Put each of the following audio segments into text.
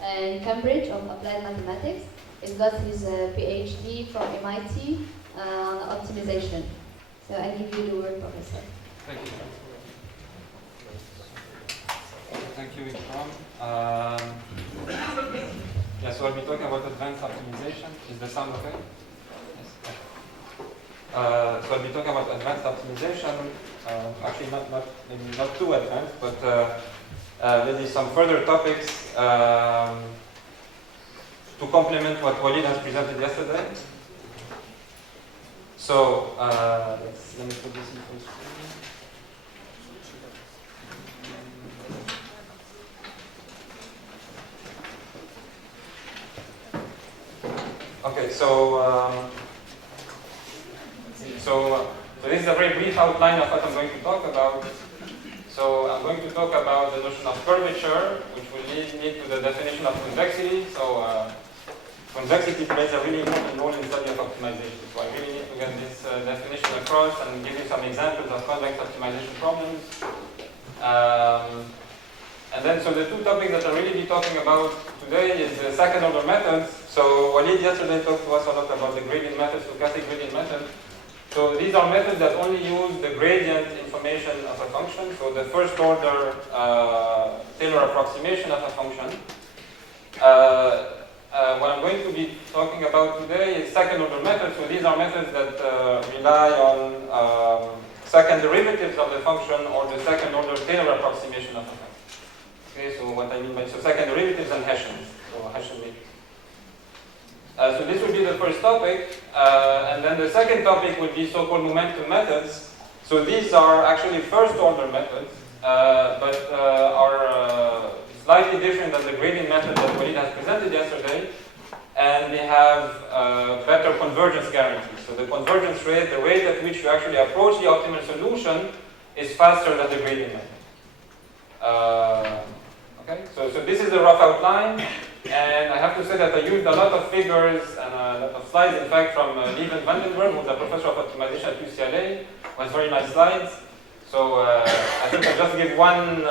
in Cambridge of applied mathematics. He got his PhD from MIT on optimization. So I give you the word, Professor. Thank you. Thank you, Ikram. Yeah, so I'll be talking about advanced optimization. Is the sound okay? Yes. So I'll be talking about advanced optimization. Actually, maybe not too advanced, but maybe some further topics to complement what Walid has presented yesterday. So let me put this in full screen. Okay, so this is a very brief outline of what I'm going to talk about. So I'm going to talk about the notion of curvature, which will lead me to the definition of convexity. So convexity plays a really important role in the study of optimization. So I really need to get this definition across and give you some examples of convex optimization problems. And then, so the two topics that I'll really be talking about today is the second order methods. So Walid yesterday talked to us a lot about the gradient method, stochastic gradient method. So these are methods that only use the gradient information of a function. So the first order Taylor approximation of a function. What I'm going to be talking about today is second order methods. So these are methods that rely on second derivatives of the function or the second order Taylor approximation of a function. Okay, so what I mean by second derivatives and Hessians. So Hessian matrix. So this will be the first topic, and then the second topic would be so-called momentum methods. So these are actually first-order methods, but are slightly different than the gradient method that Walid has presented yesterday, and they have better convergence guarantees. So the convergence rate, the rate at which you actually approach the optimal solution, is faster than the gradient method. Okay, so this is the rough outline. And I have to say that I used a lot of figures and a lot of slides, in fact, from Lieven Vandenberg, who's a professor of optimization at UCLA. It was very nice slides. So I think I'll just give one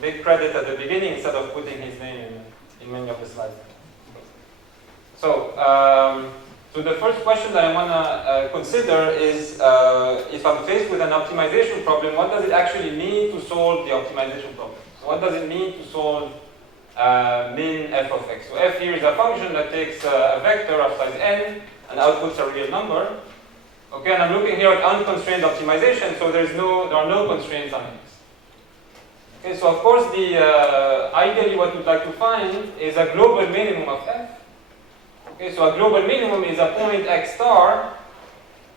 big credit at the beginning instead of putting his name in many of the slides. So, so the first question that I want to consider is if I'm faced with an optimization problem, what does it actually mean to solve the optimization problem? So what does it mean to solve min f of x? So f here is a function that takes a vector of size n and outputs a real number. Okay, and I'm looking here at unconstrained optimization, so there are no constraints on x. Okay, so of course ideally what we'd like to find is a global minimum of f. Okay, so a global minimum is a point x star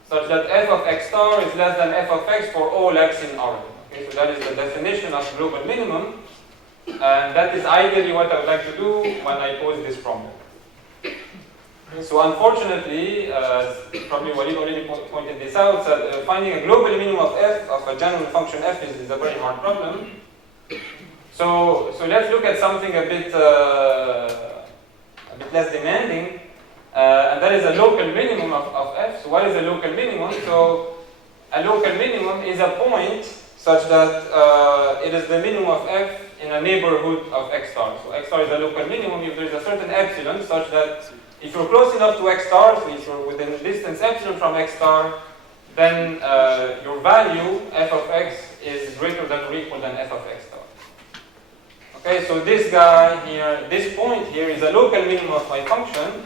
such that f of x star is less than f of x for all x in R. Okay, so that is the definition of global minimum. And that is ideally what I would like to do when I pose this problem. So unfortunately, probably Walid already pointed this out, that finding a global minimum of f, of a general function f, is a very hard problem. So let's look at something a bit less demanding, and that is a local minimum of f. So what is a local minimum? So a local minimum is a point such that it is the minimum of f in a neighborhood of x star. So x star is a local minimum if there is a certain epsilon such that if you're close enough to x star, so if you're within a distance epsilon from x star, then your value, f of x, is greater than or equal than f of x star. Okay, so this guy here, this point here is a local minimum of my function,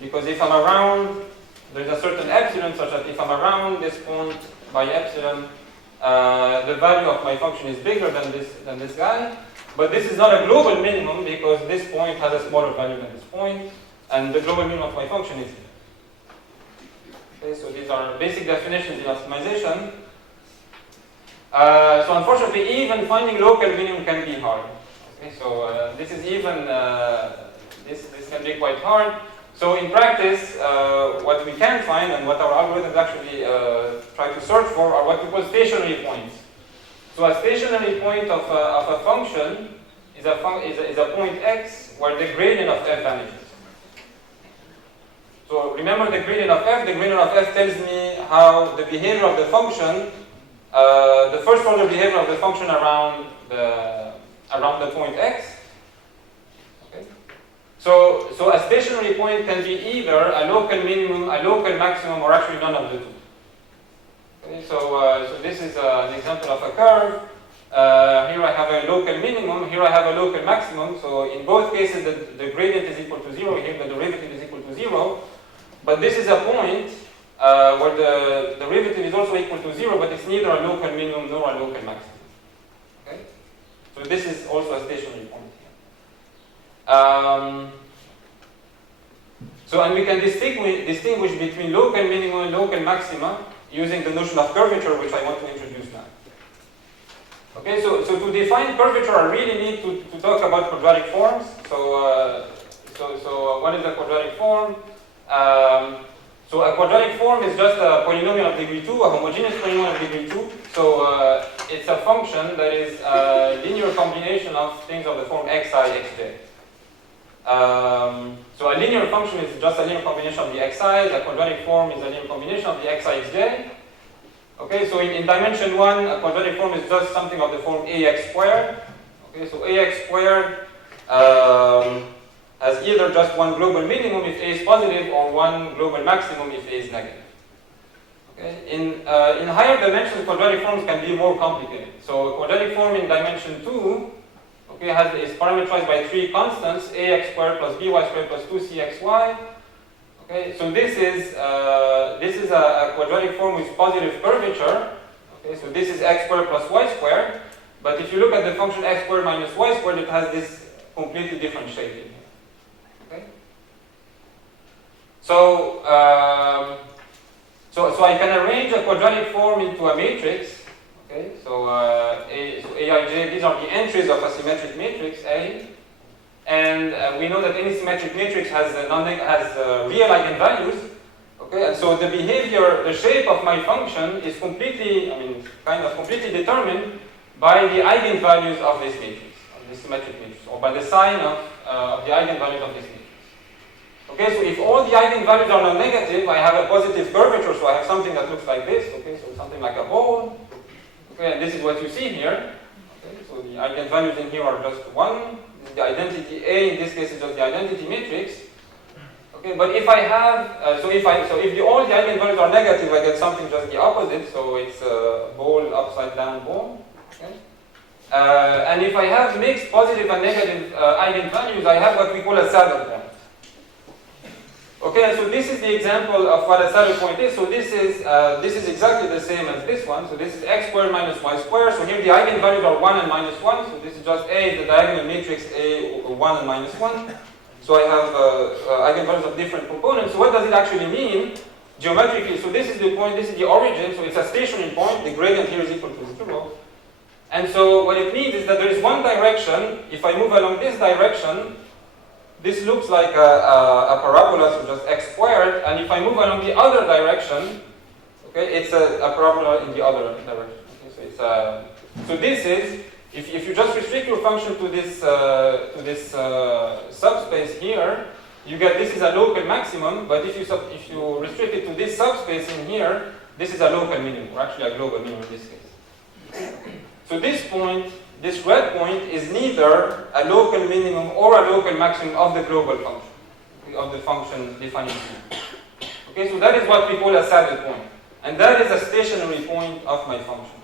because if I'm around, there's a certain epsilon such that if I'm around this point by epsilon, the value of my function is bigger than this guy. But this is not a global minimum because this point has a smaller value than this point, and the global minimum of my function is here. Okay, so these are basic definitions in optimization. So unfortunately, even finding local minimum can be hard. Okay, so this is even this can be quite hard. So in practice, what we can find and what our algorithms actually try to search for are what we call stationary points. So a stationary point of a function is a point x where the gradient of f vanishes. So remember the gradient of f. The gradient of f tells me how the behavior of the function, the first order behavior of the function around the point x. Okay. So a stationary point can be either a local minimum, a local maximum, or actually none of the two. Okay, so this is an example of a curve. Here I have a local minimum, here I have a local maximum. So in both cases the gradient is equal to 0, here the derivative is equal to 0. But this is a point where the derivative is also equal to 0, but it's neither a local minimum nor a local maximum. Okay? So this is also a stationary point here. So and we can distinguish between local minimum and local maxima using the notion of curvature, which I want to introduce now. Okay, so to define curvature, I really need to talk about quadratic forms. So what is a quadratic form? So a quadratic form is just a polynomial of degree 2, a homogeneous polynomial of degree 2. So it's a function that is a linear combination of things of the form xi, xj. So a linear function is just a linear combination of the xi's, a quadratic form is a linear combination of the xi, xj. Okay, so in dimension 1, a quadratic form is just something of the form ax squared. Okay, so ax squared has either just one global minimum if a is positive or one global maximum if a is negative. Okay, in higher dimensions, quadratic forms can be more complicated. So a quadratic form in dimension 2 is parameterized by three constants, ax squared plus by squared plus 2cxy. Okay, so this is a quadratic form with positive curvature. Okay, so this is x squared plus y squared. But if you look at the function x squared minus y squared, it has this completely different shape in here. Okay. So I can arrange a quadratic form into a matrix. Okay, so Aij, these are the entries of a symmetric matrix A, and we know that any symmetric matrix has real eigenvalues. Okay, and so the behavior, the shape of my function is completely, completely determined by the eigenvalues of this matrix, of this symmetric matrix, or by the sign of the eigenvalues of this matrix. Okay, so if all the eigenvalues are non-negative, I have a positive curvature, so I have something that looks like this. Okay, so something like a ball. Okay, and this is what you see here. Okay, so the eigenvalues in here are just 1. The identity A in this case is just the identity matrix. Okay, but if I have if all the eigenvalues are negative, I get something just the opposite. So it's a ball upside down ball. Okay, and if I have mixed positive and negative eigenvalues, I have what we call a saddle point. Okay, so this is the example of what a saddle point is. So this is exactly the same as this one. So this is x squared minus y squared. So here the eigenvalues are 1 and minus 1. So this is just A is the diagonal matrix A 1 and minus 1. So I have eigenvalues of different components. So what does it actually mean geometrically? So this is the point, this is the origin. So it's a stationary point. The gradient here is equal to 0. And so what it means is that there is one direction. If I move along this direction, this looks like a parabola, so just x squared, and if I move along the other direction, okay, it's a parabola in the other direction. Okay, so this is, if you just restrict your function to this subspace here, you get this is a local maximum, but if you restrict it to this subspace in here, this is a local minimum, or actually a global minimum in this case. So this point, this red point, is neither a local minimum or a local maximum of the global function, of the function defining C. Okay, so that is what we call a saddle point. And that is a stationary point of my function.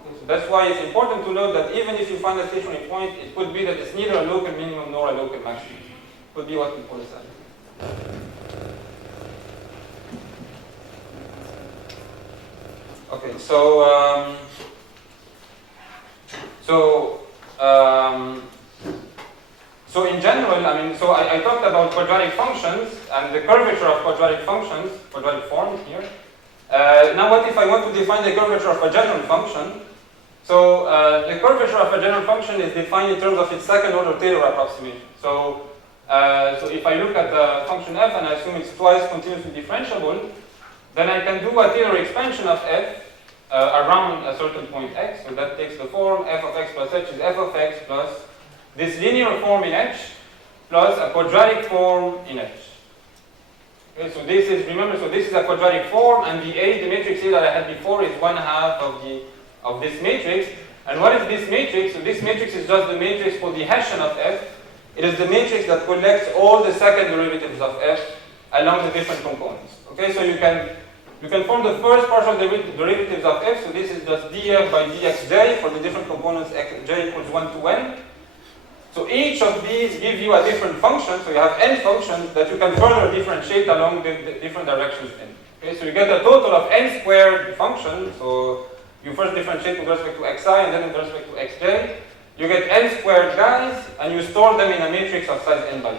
Okay, so that's why it's important to note that even if you find a stationary point, it could be that it's neither a local minimum nor a local maximum. It could be what we call a saddle point. Okay, so in general, I talked about quadratic functions and the curvature of quadratic functions, quadratic forms here. Now what if I want to define the curvature of a general function? So the curvature of a general function is defined in terms of its second order Taylor approximation. So if I look at the function f and I assume it's twice continuously differentiable, then I can do a Taylor expansion of f around a certain point x. So that takes the form f of x plus h is f of x plus this linear form in h plus a quadratic form in h. Okay, so this is, remember, so this is a quadratic form, and the matrix A that I had before is 1/2 of this matrix. And what is this matrix? So this matrix is just the matrix for the Hessian of f. It is the matrix that collects all the second derivatives of f along the different components. Okay, so you can form the first partial derivatives of f. So this is just df by dxj for the different components j equals 1 to n. So each of these give you a different function. So you have n functions that you can further differentiate along the different directions in. Okay, so you get a total of n squared functions. So you first differentiate with respect to xi and then with respect to xj. You get n squared guys, and you store them in a matrix of size n by n.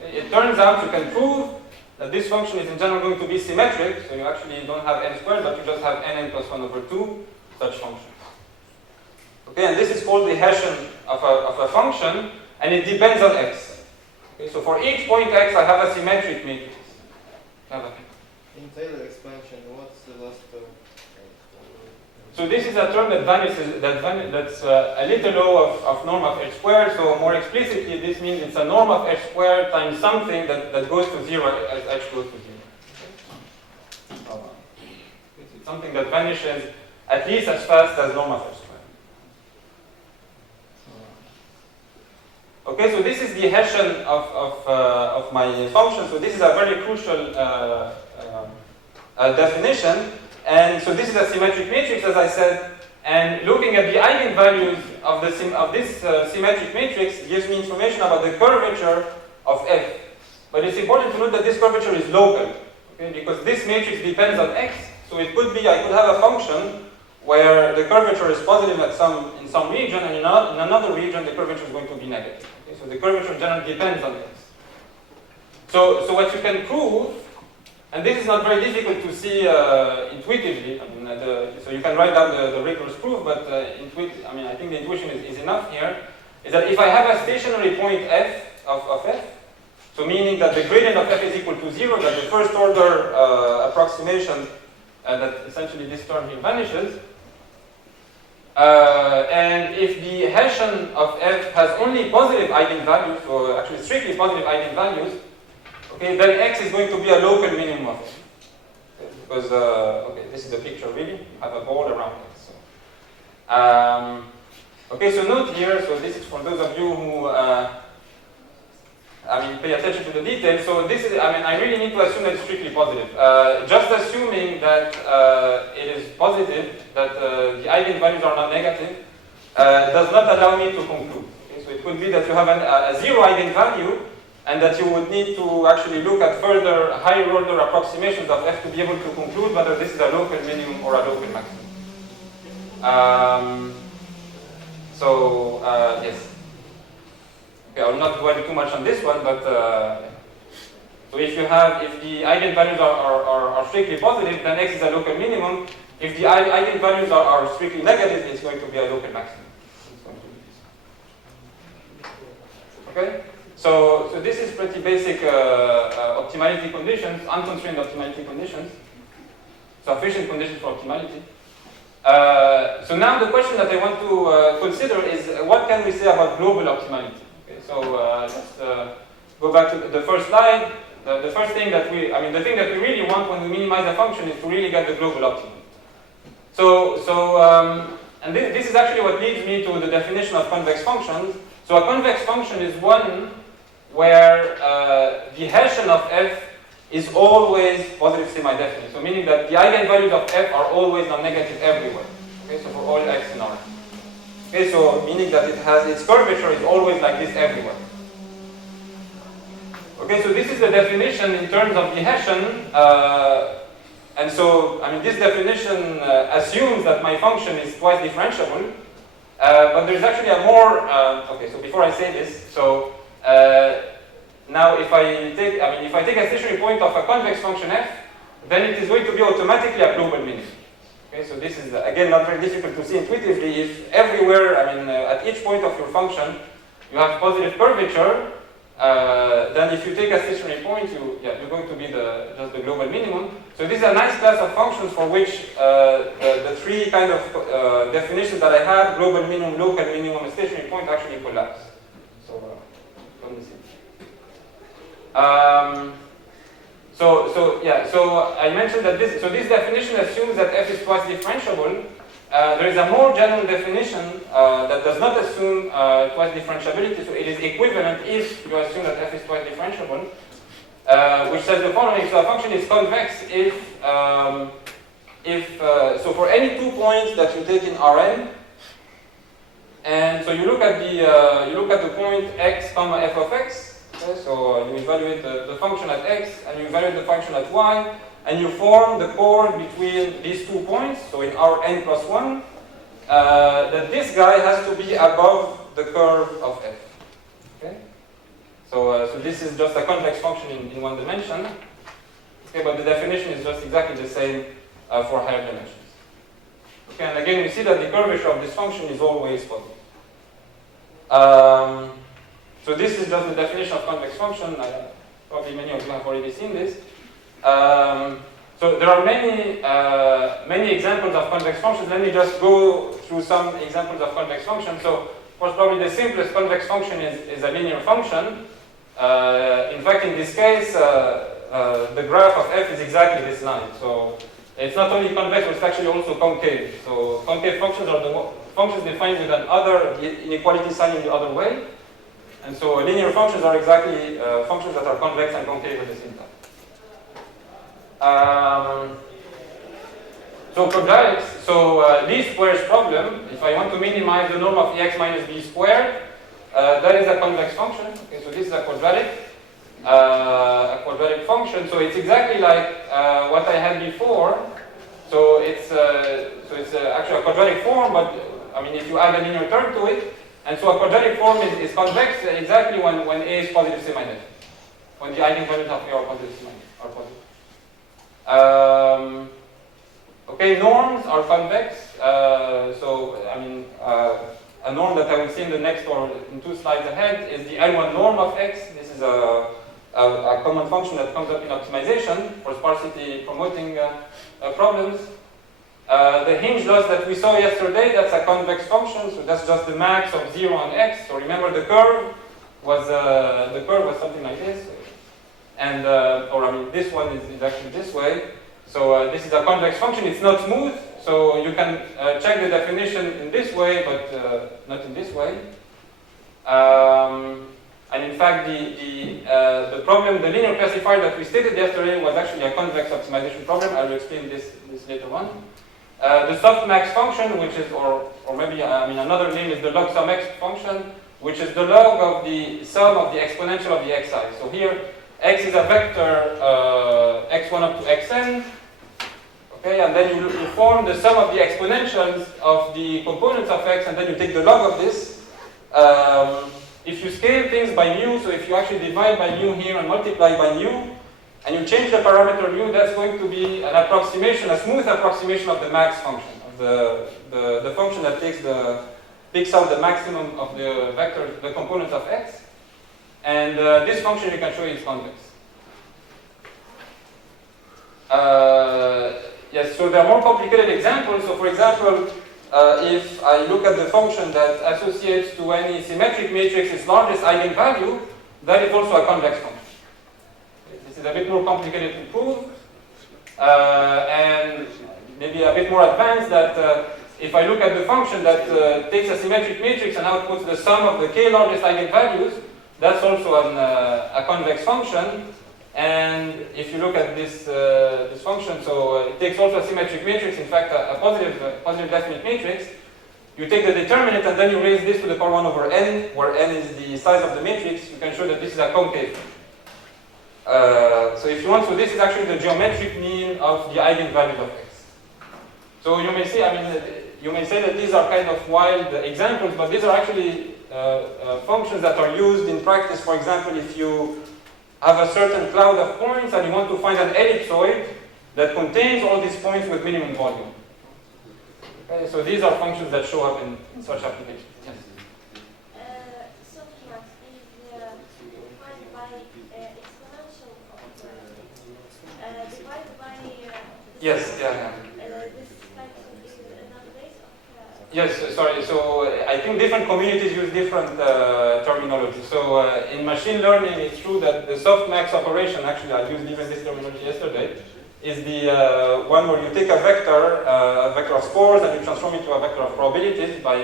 Okay, it turns out you can prove that this function is in general going to be symmetric. So you actually don't have n squared, but you just have nn plus 1 over 2 such functions. Okay, and this is called the Hessian of a function, and it depends on x. Okay, so for each point x, I have a symmetric matrix. In Taylor expansion, what's the last term? So this is a term that vanishes, that's a little o of norm of h squared. So more explicitly, this means it's a norm of h squared times something that goes to 0 as h goes to 0. It's something that vanishes at least as fast as norm of h squared. Okay, so this is the Hessian of my function. So this is a very crucial definition. And so this is a symmetric matrix, as I said. And looking at the eigenvalues of this symmetric matrix gives me information about the curvature of f. But it's important to note that this curvature is local, okay? Because this matrix depends on x. So it could be I could have a function where the curvature is positive in some region, and in another region the curvature is going to be negative. Okay? So the curvature generally depends on x. So what you can prove, and this is not very difficult to see intuitively. I mean, so you can write down the rigorous proof, but I think the intuition is enough here. Is that if I have a stationary point f of f, so meaning that the gradient of f is equal to 0, that the first order approximation, that essentially this term here vanishes. And if the Hessian of f has only positive eigenvalues, or actually strictly positive eigenvalues, okay, then x is going to be a local minimum of f. Okay, because, okay, this is the picture really. You have a ball around it. So. Okay, so note here, so this is for those of you who, pay attention to the details. So this is, I really need to assume that it's strictly positive. Just assuming that it is positive, that the eigenvalues are not negative, does not allow me to conclude. Okay, so it could be that you have a zero eigenvalue, and that you would need to actually look at further higher order approximations of f to be able to conclude whether this is a local minimum or a local maximum. Yes. Okay, I will not dwell too much on this one, but so if the eigenvalues are strictly positive, then x is a local minimum. If the eigenvalues are strictly negative, it's going to be a local maximum. Okay? So this is pretty basic optimality conditions, unconstrained optimality conditions, sufficient conditions for optimality. So now the question that I want to consider is what can we say about global optimality? Okay, so let's go back to the first slide. The first thing that the thing that we really want when we minimize a function is to really get the global optimum. And this is actually what leads me to the definition of convex functions. So a convex function is one where the Hessian of f is always positive semi-definite. So meaning that the eigenvalues of f are always non-negative everywhere. Okay, so for all x in R. Okay, so meaning that its curvature is always like this everywhere. Okay, so this is the definition in terms of the Hessian. And so, this definition assumes that my function is twice differentiable. But there's actually a more, okay, so before I say this, so now if I take a stationary point of a convex function f, then it is going to be automatically a global minimum. Okay, so this is again not very difficult to see intuitively. If everywhere, at each point of your function, you have positive curvature, then if you take a stationary point, you're going to be just the global minimum. So this is a nice class of functions for which the three kind of definitions that I have, global minimum, local minimum, and stationary point, actually collapse. So let me see. So I mentioned that this definition assumes that f is twice differentiable, there is a more general definition that does not assume twice differentiability, so it is equivalent if you assume that f is twice differentiable, which says the following: so a function is convex if so for any 2 points that you take in Rn, and so you look at the point x comma f of x. Okay, so you evaluate the function at x and you evaluate the function at y, and you form the chord between these 2 points. So in Rn plus 1, that this guy has to be above the curve of f. Okay, so this is just a convex function in 1 dimension. Okay, but the definition is just exactly the same for higher dimensions. Okay, and again we see that the curvature of this function is always positive. So this is just the definition of convex function. Probably many of you have already seen this. So there are many examples of convex functions. Let me just go through some examples of convex functions. So, of course, probably the simplest convex function is a linear function. In fact, in this case, the graph of f is exactly this line. So it's not only convex, but it's actually also concave. So concave functions are the functions defined with another inequality sign in the other way. And so linear functions are exactly functions that are convex and concave at the same time. So quadratics, so least squares problem, if I want to minimize the norm of ax minus b squared, that is a convex function. Okay, so this is a quadratic function. So it's exactly like what I had before. So it's actually a quadratic form, but I mean if you add a linear term to it, and so a quadratic form is convex exactly when a is positive semi-net, when the eigenvalues of a are positive semi-net, are positive. Okay, norms are convex. So I mean, a norm that I will see in the next or in 2 slides ahead is the L1 norm of x. This is a common function that comes up in optimization for sparsity promoting problems. The hinge loss that we saw yesterday, that's a convex function. So that's just the max of 0 on x. So remember the curve was something like this. And, or I mean, this one is actually this way. So this is a convex function. It's not smooth, so you can check the definition in this way, but not in this way. And in fact, the problem, the linear classifier that we stated yesterday was actually a convex optimization problem. I will explain this later on. The softmax function, which is, or maybe I mean another name is the log sum x function, which is the log of the sum of the exponential of the xi. So here, x is a vector x1 up to xn, okay, and then you form the sum of the exponentials of the components of x, and then you take the log of this. If you scale things by mu, so if you actually divide by mu here and multiply by mu, and you change the parameter mu, that's going to be an approximation, a smooth approximation of the max function, of the function that picks out the maximum of the vector, the component of x. And this function you can show is convex. Yes, so there are more complicated examples. So for example, if I look at the function that associates to any symmetric matrix its largest eigenvalue, that is also a convex function. This is a bit more complicated to prove, and maybe a bit more advanced that if I look at the function that takes a symmetric matrix and outputs the sum of the k largest eigenvalues, that's also a convex function. And if you look at this function, so it takes also a symmetric matrix, in fact a positive definite matrix. You take the determinant and then you raise this to the power 1 over n, where n is the size of the matrix. You can show that this is a concave. So if you want, so this is actually the geometric mean of the eigenvalues of x. So you may say, you may say that these are kind of wild examples, but these are actually functions that are used in practice. For example, if you have a certain cloud of points and you want to find an ellipsoid that contains all these points with minimum volume. Okay, so these are functions that show up in such applications. Yes? Softmax is defined by exponential divided by Yes, yeah. This function is another base of Yes, sorry. So I think different communities use different terminology. So in machine learning, it's true that the softmax operation, actually I used even this terminology yesterday, is the one where you take a vector of scores, and you transform it to a vector of probabilities by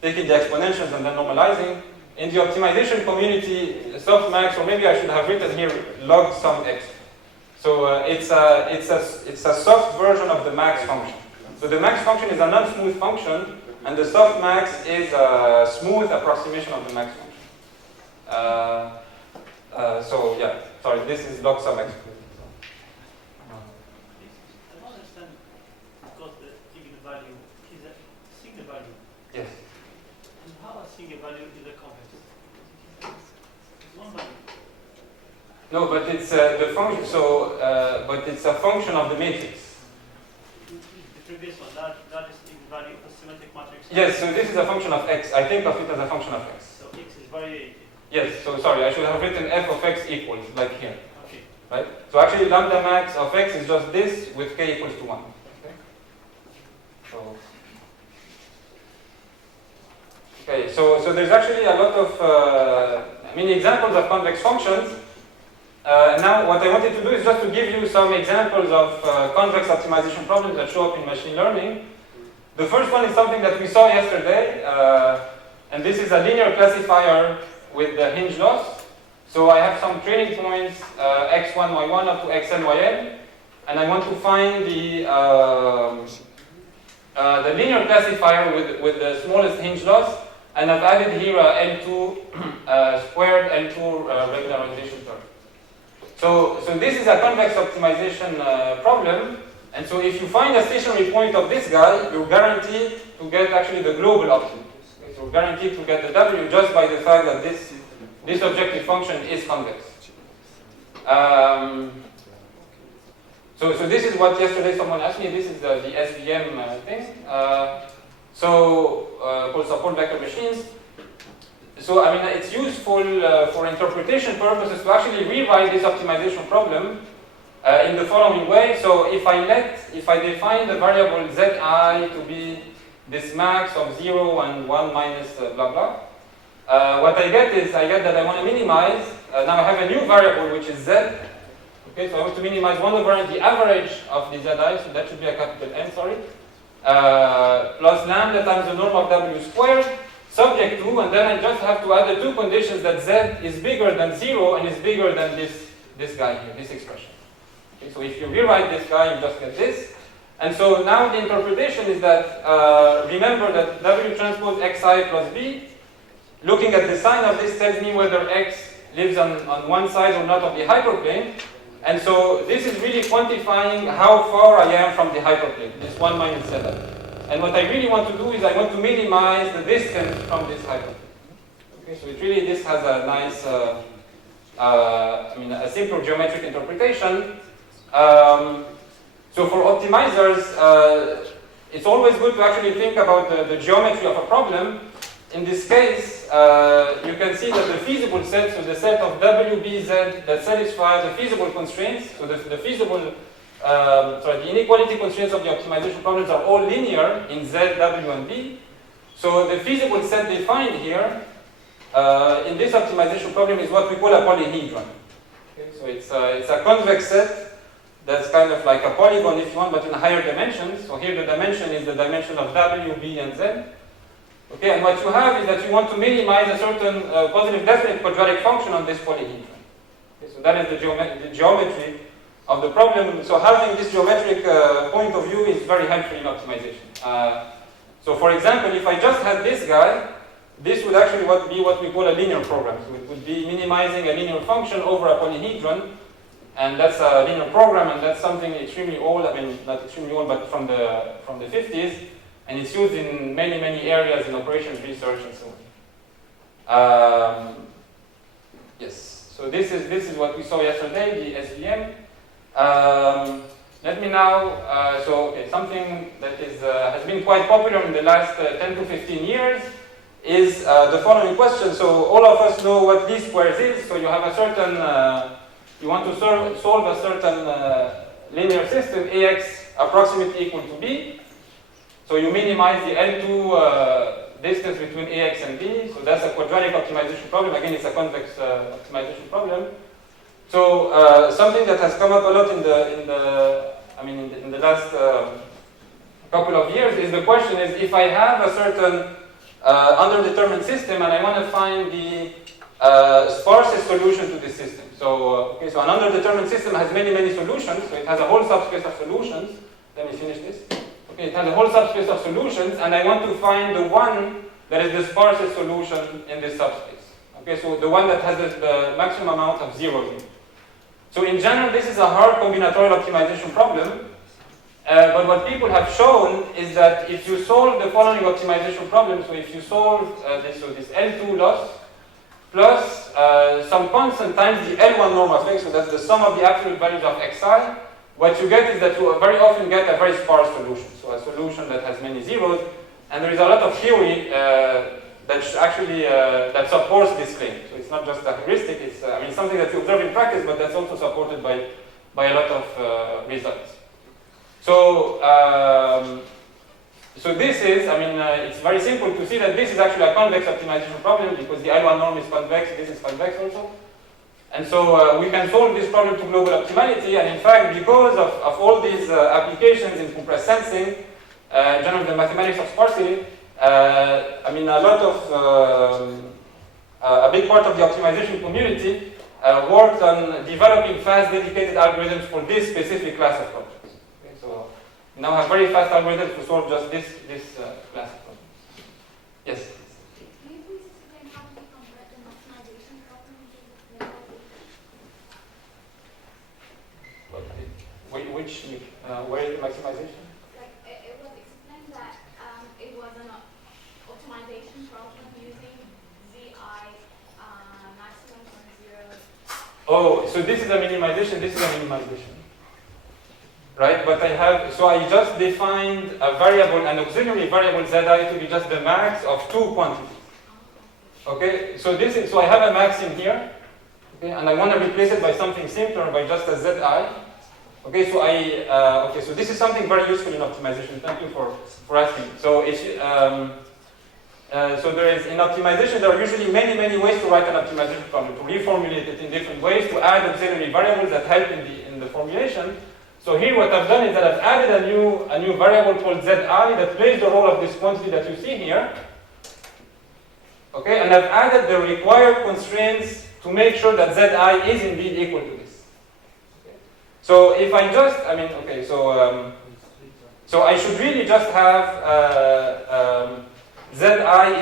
taking the exponentials and then normalizing. In the optimization community, softmax, or maybe I should have written here log sum x. So it's a soft version of the max function. So the max function is a non-smooth function, and the softmax is a smooth approximation of the max function. So yeah, sorry, this is log sum x. I don't understand because the eigenvalue is a single value. Yes. And how a single value is a convex? It's one value. No, but it's the function. So, but it's a function of the matrix. The previous one, that is the value of a symmetric matrix. Yes. So this is a function of x. I think of it as a function of x. So x is variated. Yes. So sorry, I should have written f of x equals like here. Okay. Right. So actually, lambda max of x is just this with k equals to 1. Okay. So. Okay. So there's actually a lot of examples of convex functions. Now, what I wanted to do is just to give you some examples of convex optimization problems that show up in machine learning. The first one is something that we saw yesterday, and this is a linear classifier with the hinge loss. So I have some training points, x1, y1 up to xn, yn, and I want to find the linear classifier with the smallest hinge loss, and I've added here a L2 squared L2 regularization term. So this is a convex optimization problem, and so if you find a stationary point of this guy, you're guaranteed to get actually the global optimum. Okay, so you're guaranteed to get the W just by the fact that this objective function is convex. So this is what yesterday someone asked me. This is the SVM thing. Called support vector machines. So I mean, it's useful for interpretation purposes to actually rewrite this optimization problem in the following way. So if I define the variable zi to be this max of 0 and 1 minus blah blah, what I get that I want to minimize. Now I have a new variable which is z. Okay, so I want to minimize 1 over the average of the zi, so that should be a capital N, sorry, plus lambda times the norm of w squared, subject to, and then I just have to add the two conditions that z is bigger than 0 and is bigger than this guy here, this expression. Okay, so if you rewrite this guy, you just get this. And so now the interpretation is that, remember that W transpose xi plus b, looking at the sign of this tells me whether x lives on one side or not of the hyperplane. And so this is really quantifying how far I am from the hyperplane, this 1 minus z. And what I really want to do is I want to minimize the distance from this hyperplane. Okay, so this has a nice, a simple geometric interpretation. So for optimizers, it's always good to actually think about the geometry of a problem. In this case, you can see that the feasible set, so the set of W, B, Z that satisfies the feasible constraints, so the feasible, the inequality constraints of the optimization problems are all linear in Z, W, and B. So the feasible set defined here in this optimization problem is what we call a polyhedron. Okay, so it's a convex set that's kind of like a polygon, if you want, but in higher dimensions. So here the dimension is the dimension of W, B, and Z. Okay, and what you have is that you want to minimize a certain positive definite quadratic function on this polyhedron. Okay, so that is the geometry of the problem. So having this geometric point of view is very helpful in optimization. So for example, if I just had this guy, this would actually be what we call a linear program. So it would be minimizing a linear function over a polyhedron. And that's a linear program, and that's something extremely old. I mean, not extremely old, but from the 50s, and it's used in many areas in operations research and so on. Yes. So this is what we saw yesterday, the SVM. Let me now. Something that has been quite popular in the last 10 to 15 years is the following question. So all of us know what least squares is. So you have a certain. You want to solve a certain linear system, AX approximately equal to B. So you minimize the L2 distance between AX and B. So that's a quadratic optimization problem. Again, it's a convex optimization problem. So something that has come up a lot in the last couple of years is the question is, if I have a certain underdetermined system and I want to find the sparsest solution to this system. So so an underdetermined system has many solutions. So it has a whole subspace of solutions. Let me finish this. Okay, it has a whole subspace of solutions, and I want to find the one that is the sparsest solution in this subspace. Okay, so the one that has the maximum amount of zeros in it. So in general, this is a hard combinatorial optimization problem. But what people have shown is that if you solve the following optimization problem, so if you solve this L2 loss plus some constant times the L1 norm of x, so that's the sum of the absolute values of xi, what you get is that you very often get a very sparse solution, so a solution that has many zeros, and there is a lot of theory that supports this claim. So it's not just a heuristic, it's something that you observe in practice, but that's also supported by a lot of results. So, this is, it's very simple to see that this is actually a convex optimization problem because the L1 norm is convex, this is convex also. And so we can solve this problem to global optimality, and in fact, because of all these applications in compressed sensing, generally the mathematics of sparsity, a big part of the optimization community worked on developing fast dedicated algorithms for this specific class of problems. So we now have very fast algorithms to solve just this class of problems. Yes? Can you please explain how to convert the maximization problem into the Where is the maximization? Like, it was explained that it was an optimization problem using ZI maximum from 0. Oh, so this is a minimization, this is a minimization. Right, but I just defined a variable, an auxiliary variable zi to be just the max of two quantities. Okay, so I have a max in here, okay, and I want to replace it by something simpler, by just a zi. Okay, so this is something very useful in optimization. Thank you for asking. So so there is in optimization there are usually many ways to write an optimization problem, to reformulate it in different ways, to add auxiliary variables that help in the formulation. So here what I've done is that I've added a new variable called zi that plays the role of this quantity that you see here. Okay, and I've added the required constraints to make sure that zi is indeed equal to this. Okay. So if I just, so I should really just have zi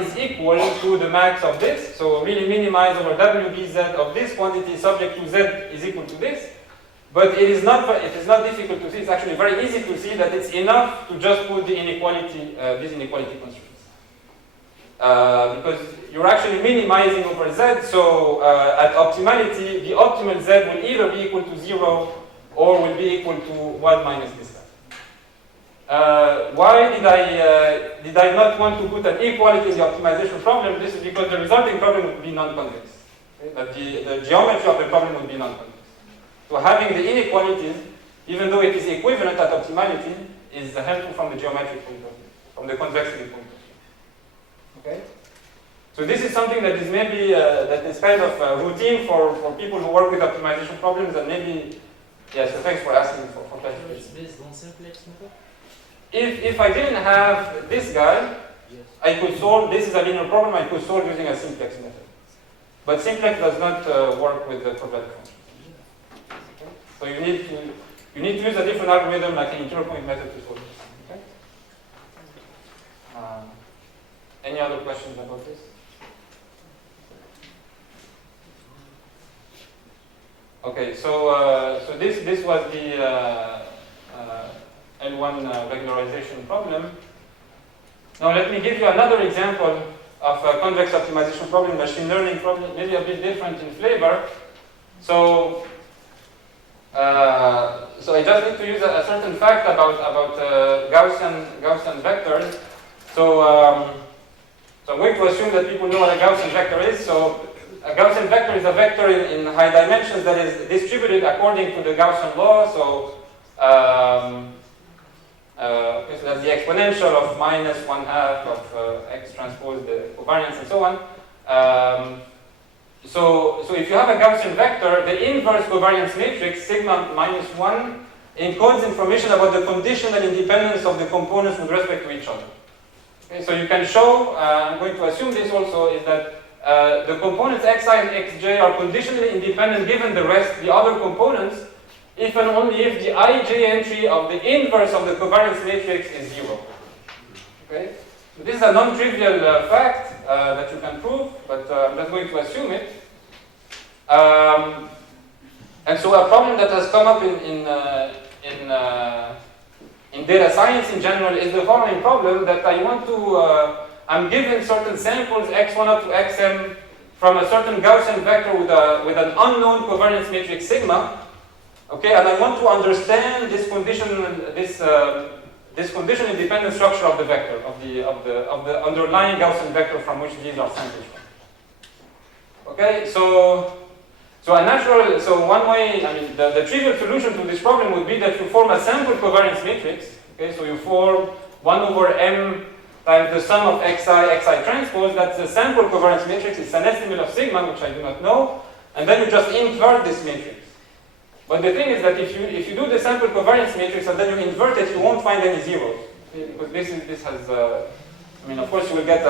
is equal to the max of this. So really minimize over wbz of this quantity subject to z is equal to this. But it is not difficult to see. It's actually very easy to see that it's enough to just put the inequality, these inequality constraints, because you're actually minimizing over z. So at optimality, the optimal z will either be equal to 0 or will be equal to 1 minus this guy. Why did I not want to put an equality in the optimization problem? This is because the resulting problem would be non-convex. Okay? That the geometry of the problem would be non-convex. So having the inequalities, even though it is equivalent at optimality, is helpful from the geometric point of view, from the convexity point of view. Okay? So this is something that is maybe that is kind of routine for people who work with optimization problems, and maybe yes. So thanks for asking for clarification. It's based on simplex method. If I didn't have this guy, Yes. I could solve. This is a linear problem. I could solve using a simplex method, but simplex does not work with the quadratic function. So you need to use a different algorithm, like an interior point method, to solve this. Okay. Any other questions about this? Okay. So this was the L1 regularization problem. Now let me give you another example of a convex optimization problem, machine learning problem, maybe a bit different in flavor. So I just need to use a certain fact about Gaussian vectors. So I'm going to assume that people know what a Gaussian vector is. So a Gaussian vector is a vector in high dimensions that is distributed according to the Gaussian law. So so that's the exponential of minus 1/2 of x transpose the covariance and so on. so if you have a Gaussian vector, the inverse covariance matrix, sigma minus 1, encodes information about the conditional independence of the components with respect to each other. Okay, so you can show, I'm going to assume this also, is that the components xi and xj are conditionally independent given the rest, the other components, if and only if the ij entry of the inverse of the covariance matrix is 0. Okay? So this is a non-trivial fact that you can prove, but I'm just going to assume it. And so a problem that has come up in data science in general is the following problem, that I want to, I'm given certain samples x1 up to xm from a certain Gaussian vector with an unknown covariance matrix sigma. Okay, and I want to understand this condition independent structure of the vector, of the underlying Gaussian vector from which these are sampled from. Okay, so one way, I mean, the trivial solution to this problem would be that you form a sample covariance matrix. Okay, so you form 1 over m times the sum of xi transpose. That's the sample covariance matrix. It's an estimate of sigma, which I do not know, and then you just invert this matrix. But the thing is that if you do the sample covariance matrix and then you invert it, you won't find any zeros. Okay? Because this has, I mean, of course you will get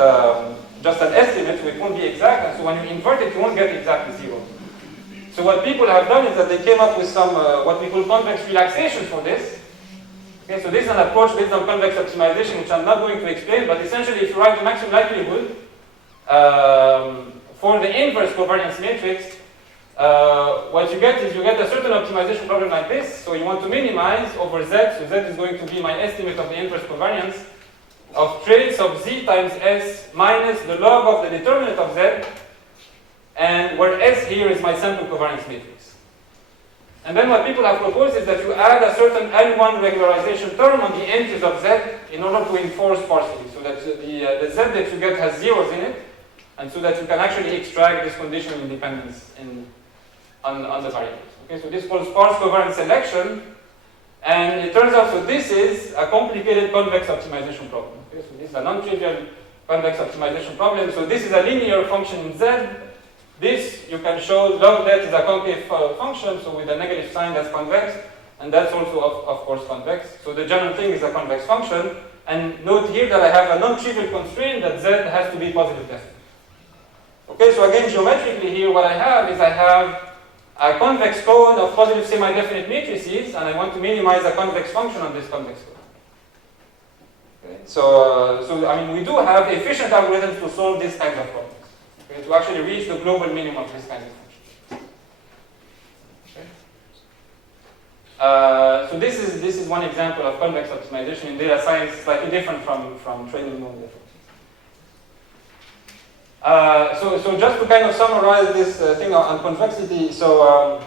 just an estimate, so it won't be exact, and so when you invert it, you won't get exactly zero. So what people have done is that they came up with some, what we call convex relaxation for this. Okay, so this is an approach based on convex optimization, which I'm not going to explain, but essentially if you write the maximum likelihood for the inverse covariance matrix, what you get is you get a certain optimization problem like this. So you want to minimize over z, so z is going to be my estimate of the inverse covariance of trace of z times s minus the log of the determinant of z, and where s here is my sample covariance matrix. And then what people have proposed is that you add a certain L1 regularization term on the entries of z in order to enforce sparsity, so that the z that you get has zeros in it, and so that you can actually extract this conditional independence on the variables. Okay, so this is called sparse covariance selection, and it turns out, so this is a complicated convex optimization problem. Okay, so this is a non-trivial convex optimization problem. So this is a linear function in z. This, you can show log that is a concave function, so with a negative sign that's convex, and that's also, of course, convex. So the general thing is a convex function, and note here that I have a non-trivial constraint that z has to be positive definite. Okay, so again, geometrically here, what I have is I have a convex cone of positive semi-definite matrices, and I want to minimize a convex function on this convex cone. Okay, so I mean, we do have efficient algorithms to solve these kinds of problems. Okay, to actually reach the global minimum of these kinds of functions. Okay. So this is one example of convex optimization in data science, slightly different from training model efforts. So just to kind of summarize this thing on convexity, so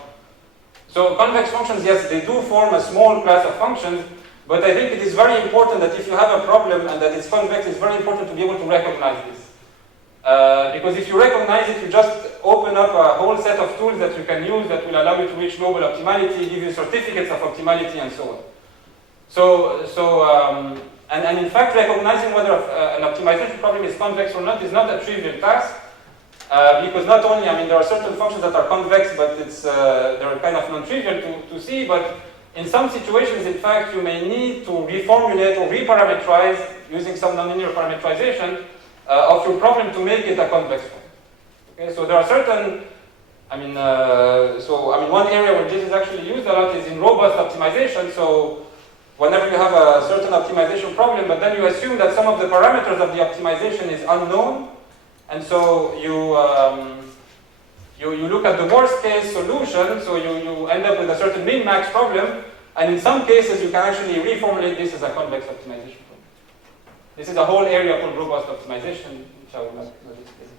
convex functions, yes, they do form a small class of functions, but I think it is very important that if you have a problem and that it's convex, it's very important to be able to recognize this. Because if you recognize it, you just open up a whole set of tools that you can use that will allow you to reach global optimality, give you certificates of optimality, and so on. And in fact, recognizing whether an optimization problem is convex or not is not a trivial task, because not only, I mean, there are certain functions that are convex, but they're kind of non-trivial to see, but in some situations, in fact, you may need to reformulate or reparameterize using some nonlinear parameterization of your problem to make it a convex form. Okay, so there are certain, one area where this is actually used a lot is in robust optimization. So whenever you have a certain optimization problem, but then you assume that some of the parameters of the optimization is unknown, and so you look at the worst case solution, so you end up with a certain min-max problem, and in some cases you can actually reformulate this as a convex optimization problem. This is a whole area called robust optimization, which I will not explain.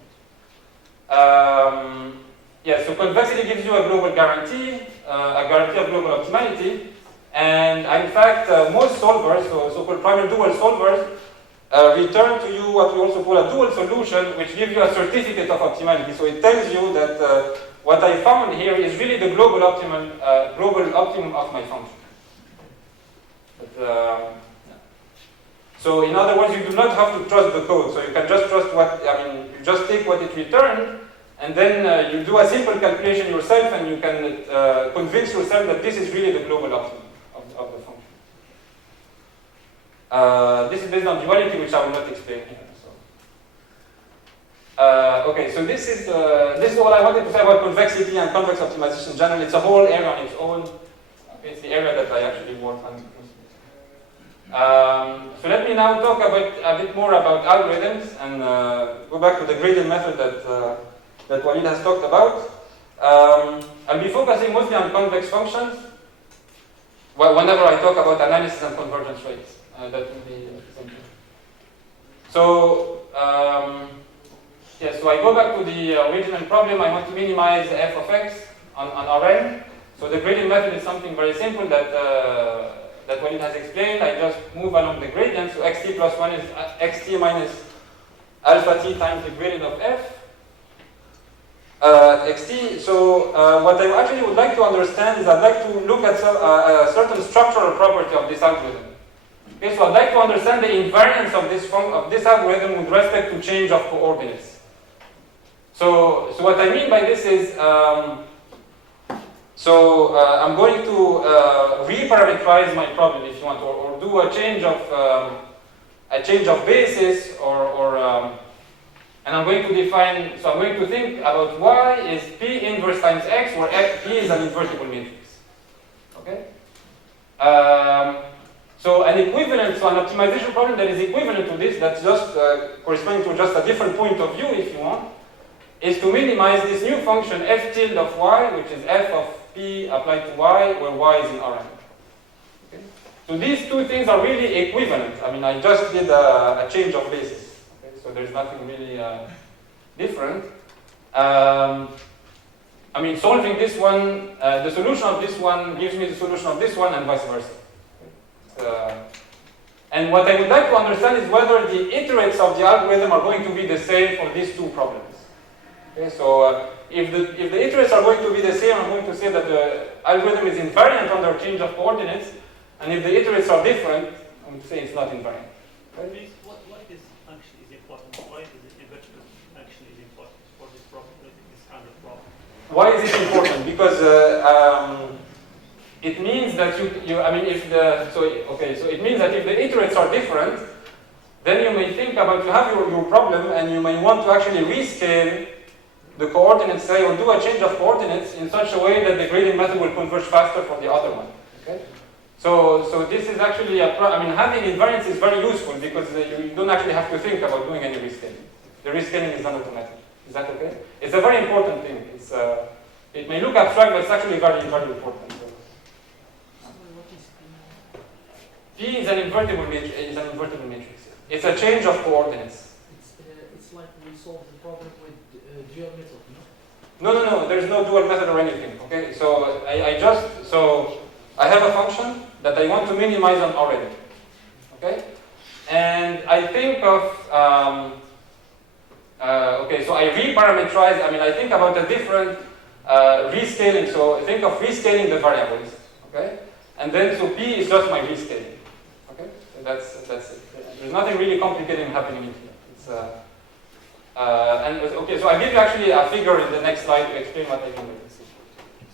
So convexity gives you a global guarantee, a guarantee of global optimality, and in fact, most solvers, so-called primal dual solvers, return to you what we also call a dual solution, which gives you a certificate of optimality. So it tells you that what I found here is really the global optimum of my function. But, so in other words, you do not have to trust the code. So you can just trust you just take what it returned, and then you do a simple calculation yourself, and you can convince yourself that this is really the global optimum of the function. This is based on duality, which I will not explain here. Okay, so this is all I wanted to say about convexity and convex optimization in general. It's a whole area on its own. It's the area that I actually work on. So let me now talk a bit more about algorithms and go back to the gradient method that Walid has talked about. I'll be focusing mostly on convex functions. Whenever I talk about analysis and convergence rates, that will be something. So. Yes, so I go back to the original problem. I want to minimize f of x on Rn. So the gradient method is something very simple that Walid has explained. I just move along the gradient. So xt plus 1 is xt minus alpha t times the gradient of f xt. So what I actually would like to understand is I'd like to look at a certain structural property of this algorithm. Okay, so I'd like to understand the invariance of this algorithm with respect to change of coordinates. So what I mean by this is, I'm going to reparameterize my problem, if you want, or do a change of basis, and I'm going to define. So I'm going to think about y is p inverse times x, where p is an invertible matrix. Okay. So an equivalent, so an optimization problem that is equivalent to this, that's just corresponding to just a different point of view, if you want, is to minimize this new function f tilde of y, which is f of p applied to y, where y is in Rn. Okay? So these two things are really equivalent. I mean, I just did a change of basis. Okay? So there's nothing really different. I mean, solving this one, the solution of this one gives me the solution of this one, and vice versa. Okay? And what I would like to understand is whether the iterates of the algorithm are going to be the same for these two problems. Okay, so if the iterates are going to be the same, I'm going to say that the algorithm is invariant under change of coordinates, and if the iterates are different, I'm going to say it's not invariant. Okay? Why this function is important? Why is the invertible function is important for this problem, this kind of problem? Why is it important? Because it means that so it means that if the iterates are different, then you may think about, you have your problem, and you may want to actually rescale the coordinates, say, or do a change of coordinates in such a way that the gradient method will converge faster for the other one. Okay? So this is actually having invariance is very useful because you don't actually have to think about doing any rescaling. The rescaling is done automatically. Is that okay? It's a very important thing. It may look abstract, but it's actually very, very important. P is an invertible matrix. It's a change of coordinates. It's like we solved the problem with dual method, No. There's no dual method or anything. Okay. So I have a function that I want to minimize on already. Okay. And I think of so I reparameterize. I think about a different rescaling. So I think of rescaling the variables. Okay. And then so P is just my rescaling. Okay. So that's it. There's nothing really complicated happening in here. It's so I'll give you actually a figure in the next slide to explain what I mean by this.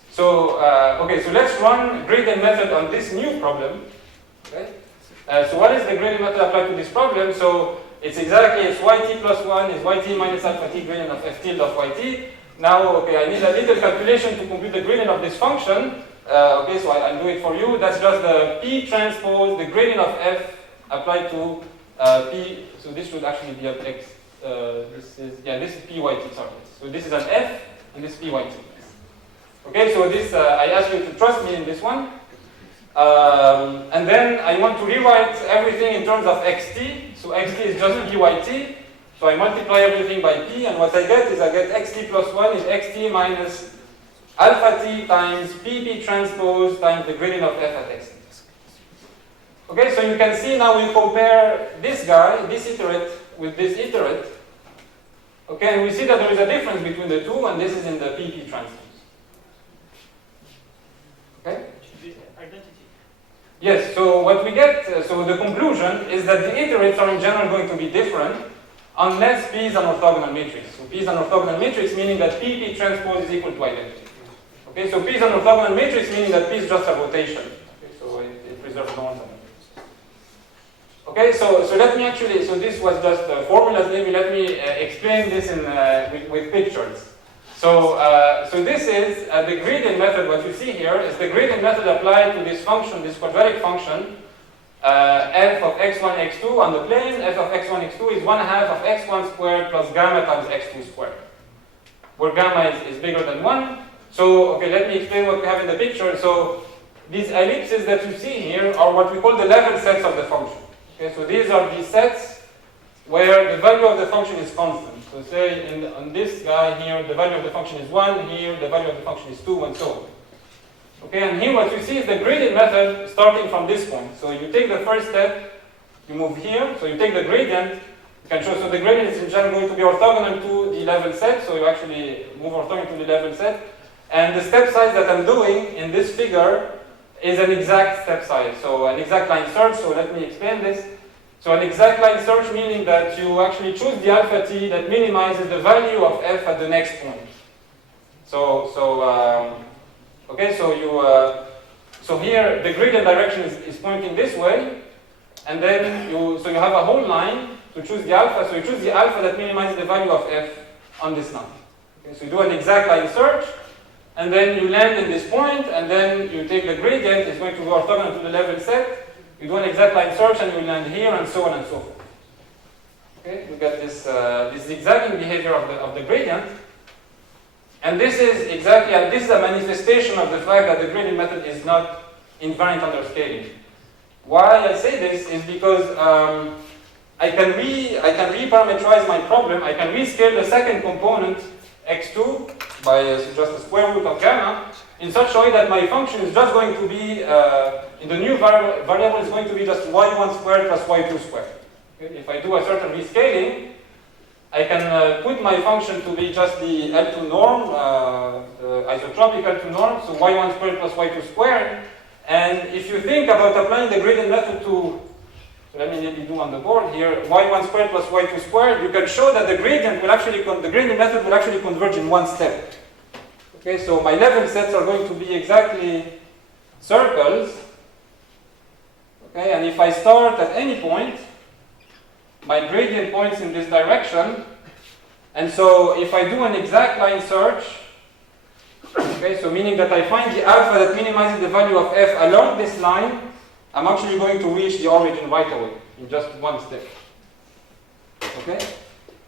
So so let's run gradient method on this new problem. Okay. So what is the gradient method applied to this problem? So it's yt plus 1 is yt minus alpha t gradient of f tilde of yt. Now, I need a little calculation to compute the gradient of this function. So I'll do it for you. That's just the p transpose, the gradient of f applied to p. So this should actually be an x. This is pyt. Sorry. So this is an f, and this pyt. Okay. So this I ask you to trust me in this one. And then I want to rewrite everything in terms of xt. So xt is just pyt. So I multiply everything by p, and what I get is xt plus 1 is xt minus alpha t times pp transpose times the gradient of f at xt. Okay, so you can see now we compare this guy, this iterate, with this iterate. Okay, and we see that there is a difference between the two, and this is in the pp transpose. Okay? Identity. Yes, so what we get, so the conclusion is that the iterates are in general going to be different unless P is an orthogonal matrix. So P is an orthogonal matrix, meaning that PP transpose is equal to identity. Okay, so P is an orthogonal matrix, meaning that P is just a rotation. Okay, so it preserves norms. Okay, so let me actually, so this was just formulas. Maybe let me explain this in with pictures. So this is the gradient method. What you see here is the gradient method applied to this function, this quadratic function, f of x1, x2 on the plane. F of x1, x2 is 1/2 of x1 squared plus gamma times x2 squared, where gamma is bigger than 1. So, okay, let me explain what we have in the picture. So these ellipses that you see here are what we call the level sets of the function. Okay, so these are the sets where the value of the function is constant. So say on this guy here, the value of the function is 1, here the value of the function is 2, and so on. Okay, and here what you see is the gradient method starting from this point. So you take the first step, you move here, so you take the gradient, you can show, so the gradient is in general going to be orthogonal to the level set, so you actually move orthogonal to the level set. And the step size that I'm doing in this figure is an exact step size, so an exact line search. So let me explain this. So an exact line search meaning that you actually choose the alpha t that minimizes the value of f at the next point. Okay, so you so here the gradient direction is pointing this way, and then you have a whole line to choose the alpha. So you choose the alpha that minimizes the value of f on this line. Okay, so you do an exact line search, and then you land in this point, and then you take the gradient. It's going to go orthogonal to the level set. You do an exact line search, and you land here, and so on and so forth. Okay, you get this this zigzagging behavior of the gradient. And this is exactly, this is a manifestation of the fact that the gradient method is not invariant under scaling. Why I say this is because I can reparameterize my problem. I can rescale the second component, x2, by just the square root of gamma, in such a way that my function is just going to be, in the new variable is going to be just y1 squared plus y2 squared. Okay? If I do a certain rescaling, I can put my function to be just the L2 norm, the isotropic L2 norm, so y1 squared plus y2 squared. And if you think about applying the gradient method to, so let me maybe do on the board here, y1 squared plus y2 squared, you can show that the gradient will actually, the gradient method will actually converge in one step. Okay, so my level sets are going to be exactly circles. Okay, and if I start at any point, my gradient points in this direction, and so if I do an exact line search, okay, so meaning that I find the alpha that minimizes the value of f along this line, I'm actually going to reach the origin right away in just one step. Okay,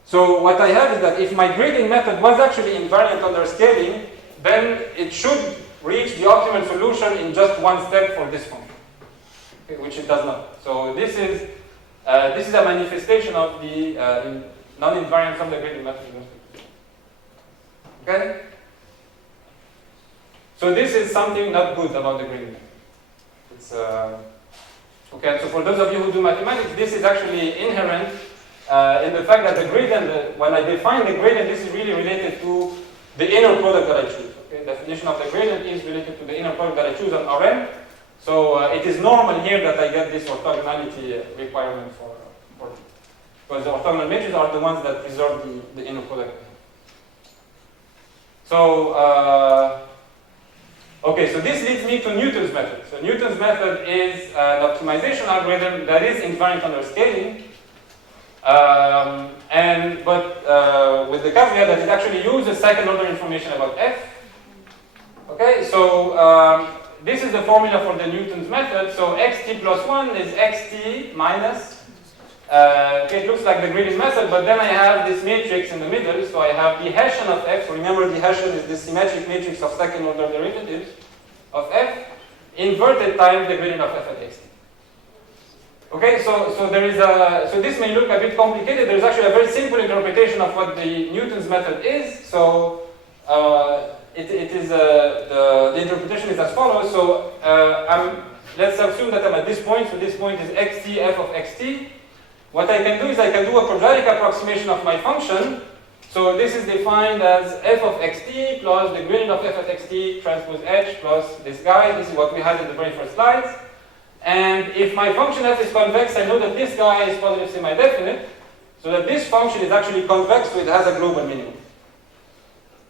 so what I have is that if my gradient method was actually invariant under scaling, then it should reach the optimal solution in just one step for this function, okay, which it does not. So this is a manifestation of the non-invariance of the gradient method. Okay? So this is something not good about the gradient method. It's, okay, so for those of you who do mathematics, this is actually inherent in the fact that the gradient, when I define the gradient, this is really related to the inner product that I choose. Okay? Definition of the gradient is related to the inner product that I choose on Rn. So it is normal here that I get this orthogonality requirement for because the orthogonal matrices are the ones that preserve the inner product. So okay, so this leads me to Newton's method. So Newton's method is an optimization algorithm that is invariant under scaling, but with the caveat that it actually uses second order information about f. Okay, so this is the formula for the Newton's method. So xt plus 1 is xt minus, okay, it looks like the gradient method, but then I have this matrix in the middle. So I have the Hessian of f. So remember, the Hessian is the symmetric matrix of second order derivatives of f, inverted times the gradient of f at xt. Okay, so there is so this may look a bit complicated. There is actually a very simple interpretation of what the Newton's method is. So the interpretation is as follows. So let's assume that I'm at this point. So this point is xt f of xt. What I can do is I can do a quadratic approximation of my function. So this is defined as f of xt plus the gradient of f at xt transpose h plus this guy. This is what we had in the very first slides. And if my function f is convex, I know that this guy is positive semi-definite. so that this function is actually convex, so it has a global minimum.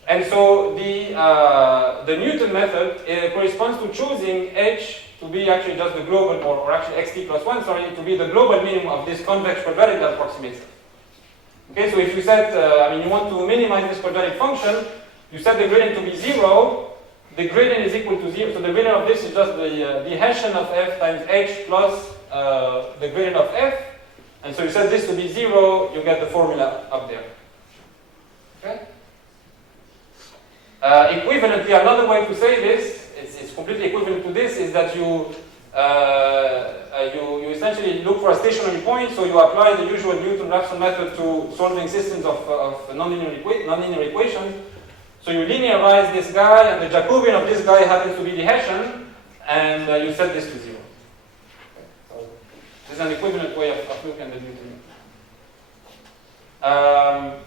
And so the Newton method corresponds to choosing h to be actually just the global, or actually xt plus 1, sorry, to be the global minimum of this convex quadratic that approximates it. Okay, so if you set, you want to minimize this quadratic function, you set the gradient to be 0, the gradient is equal to 0, so the gradient of this is just the Hessian of f times h plus the gradient of f, and so you set this to be 0, you get the formula up there. Okay? Equivalently, another way to say this, it's completely equivalent to this, is that you essentially look for a stationary point, so you apply the usual Newton-Raphson method to solving systems of nonlinear equations. So you linearize this guy, and the Jacobian of this guy happens to be the Hessian, and you set this to 0. Okay, so this is an equivalent way of looking at the Newton method.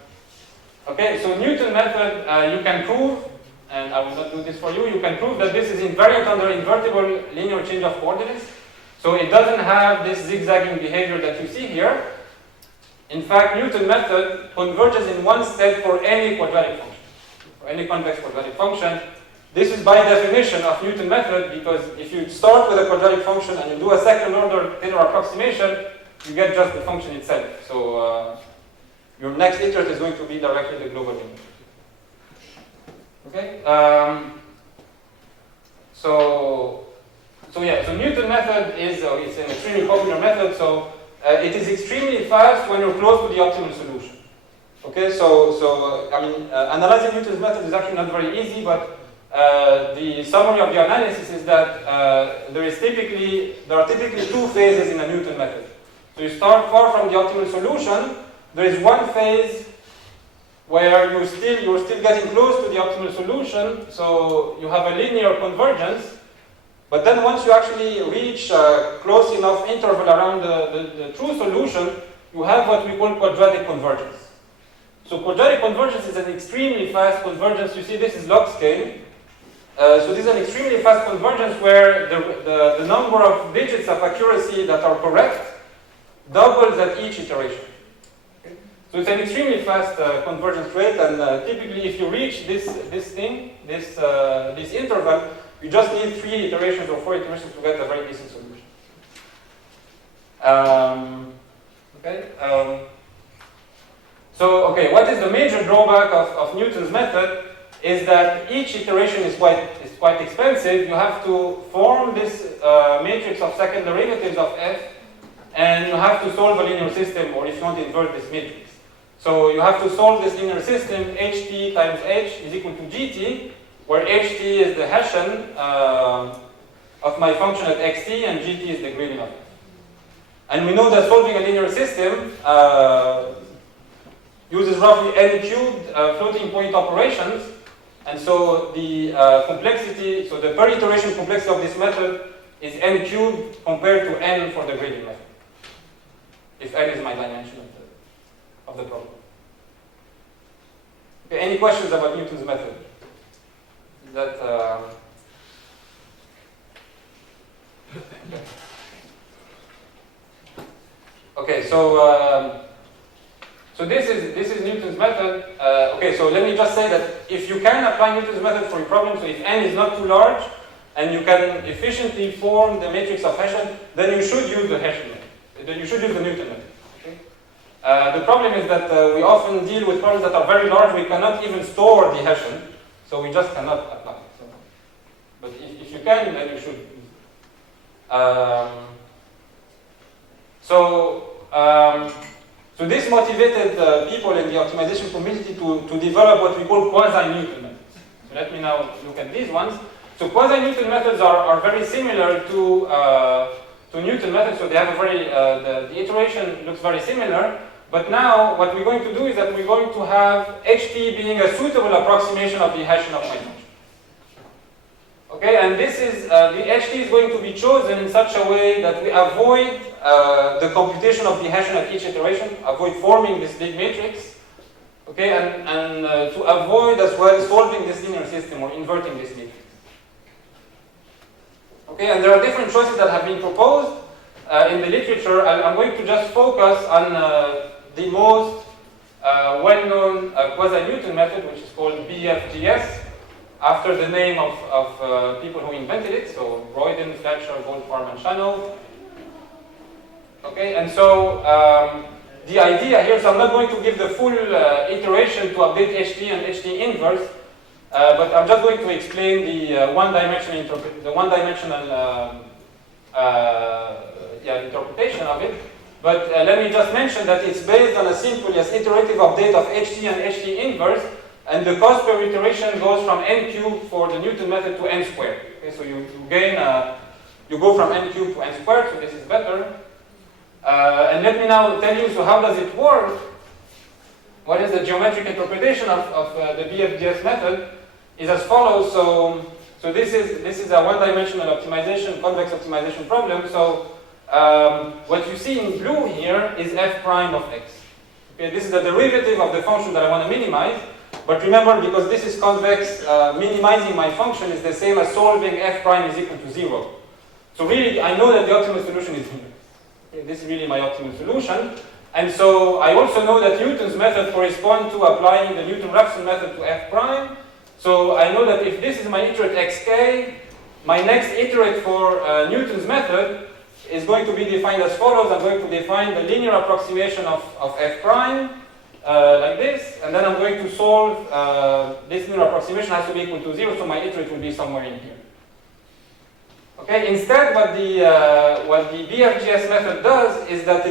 Okay, so Newton method, you can prove, and I will not do this for you, you can prove that this is invariant under invertible linear change of coordinates. So it doesn't have this zigzagging behavior that you see here. In fact, Newton method converges in one step for any quadratic function, for any convex quadratic function. This is by definition of Newton method, because if you start with a quadratic function and you do a second order Taylor approximation, you get just the function itself. So your next iterate is going to be directly the global minimum. Okay? So Newton method is it's an extremely popular method. So it is extremely fast when you're close to the optimal solution. Okay? Analyzing Newton's method is actually not very easy, but the summary of the analysis is that there are typically two phases in a Newton method. So you start far from the optimal solution. There is one phase where you're still getting close to the optimal solution, so you have a linear convergence. But then once you actually reach a close enough interval around the true solution, you have what we call quadratic convergence. So quadratic convergence is an extremely fast convergence. You see, this is log scale. So this is an extremely fast convergence where the number of digits of accuracy that are correct doubles at each iteration. So it's an extremely fast convergence rate, and typically if you reach this interval, you just need 3 iterations or 4 iterations to get a very decent solution. What is the major drawback of Newton's method is that each iteration is quite expensive. You have to form this matrix of second derivatives of f, and you have to solve a linear system, or if you want to invert this matrix. So you have to solve this linear system, ht times h is equal to gt, where ht is the Hessian of my function at xt, and gt is the gradient of it. And we know that solving a linear system uses roughly n cubed floating point operations, and so the complexity, so the per iteration complexity of this method is n cubed compared to n for the gradient method, if n is my dimension of the problem. Okay, any questions about Newton's method? Is that okay? So this is Newton's method. So let me just say that if you can apply Newton's method for your problem, so if n is not too large and you can efficiently form the matrix of Hessian, then you should use the Hessian method. Then you should use the Newton method. The problem is that we often deal with problems that are very large. We cannot even store the Hessian, so we just cannot apply it. But if you can, then you should. So this motivated people in the optimization community to develop what we call Quasi-Newton methods. So let me now look at these ones. So Quasi-Newton methods are very similar to Newton methods. So they have a very the iteration looks very similar. But now, what we're going to do is that we're going to have ht being a suitable approximation of the Hessian of my function. Okay, and this is, the ht is going to be chosen in such a way that we avoid the computation of the Hessian at each iteration, avoid forming this big matrix, okay, and to avoid as well solving this linear system or inverting this matrix. Okay, and there are different choices that have been proposed in the literature. I'm going to just focus on the most well-known Quasi-Newton method, which is called BFGS, after the name of people who invented it, so Royden, Fletcher, Goldfarb, and Shannon. Okay, and so the idea here, so I'm not going to give the full iteration to update HT and HT inverse, but I'm just going to explain the one-dimensional interpretation of it. But let me just mention that it's based on a simple yet iterative update of HT and HT inverse, and the cost per iteration goes from n cubed for the Newton method to n squared. Okay, so you go from n cubed to n squared, so this is better. And let me now tell you, so how does it work? What is the geometric interpretation of the BFGS method? Is as follows. So this is a one-dimensional optimization, convex optimization problem. So what you see in blue here is f prime of x. Okay, this is the derivative of the function that I want to minimize. But remember, because this is convex, minimizing my function is the same as solving f prime is equal to 0. So really, I know that the optimal solution is here. Okay, this is really my optimal solution. And so I also know that Newton's method corresponds to applying the Newton-Raphson method to f prime. So I know that if this is my iterate xk, my next iterate for Newton's method is going to be defined as follows. I'm going to define the linear approximation of f prime like this, and then I'm going to solve this linear approximation has to be equal to 0, so my iterate will be somewhere in here. Okay. Instead, what the BFGS method does is that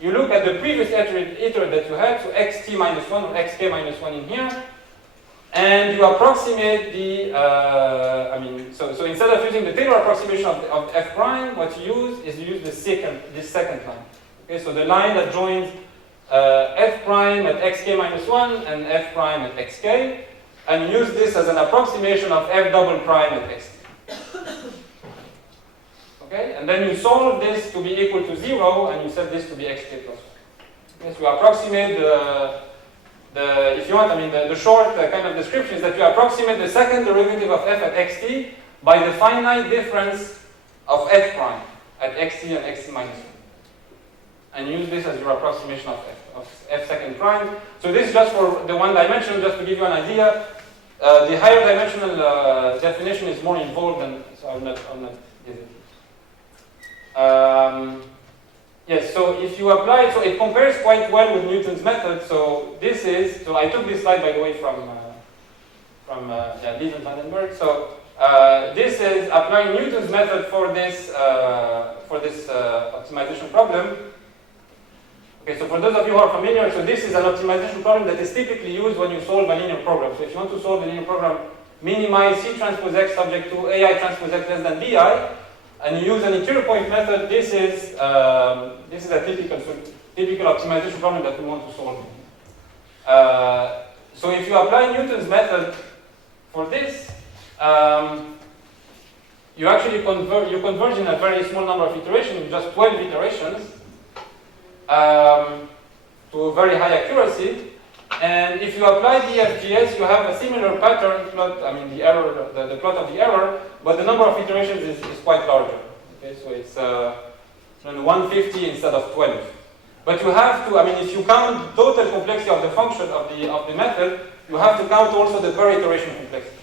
you look at the previous iterate that you had, so xt minus 1 or xk minus 1 in here, and you approximate the, so instead of using the Taylor approximation of f prime, what you use is this second line. Okay, so the line that joins f prime at xk minus 1 and f prime at xk, and use this as an approximation of f double prime at xt. Okay, and then you solve this to be equal to 0, and you set this to be xk plus 1. Okay, so you approximate if you want, the short kind of description is that you approximate the second derivative of f at xt by the finite difference of f prime at xt and xt minus 1. And use this as your approximation of f second prime. So this is just for the one dimension, just to give you an idea. The higher dimensional definition is more involved, and so I'll not give it. Yes, so if you apply, so it compares quite well with Newton's method. So I took this slide, by the way, from Lieve and Vandenberg. So this is applying Newton's method for this optimization problem. Okay, so for those of you who are familiar, so this is an optimization problem that is typically used when you solve a linear program. So if you want to solve a linear program, minimize C transpose X subject to AI transpose X less than BI, and you use an interior point method, this is a typical optimization problem that we want to solve. So if you apply Newton's method for this, you actually converge in a very small number of iterations, just 12 iterations, to a very high accuracy. And if you apply BFGS, you have a similar pattern plot. The plot of the error, but the number of iterations is quite larger. Okay, so it's 150 instead of 12. But you have to, if you count total complexity of the function of the method, you have to count also the per iteration complexity.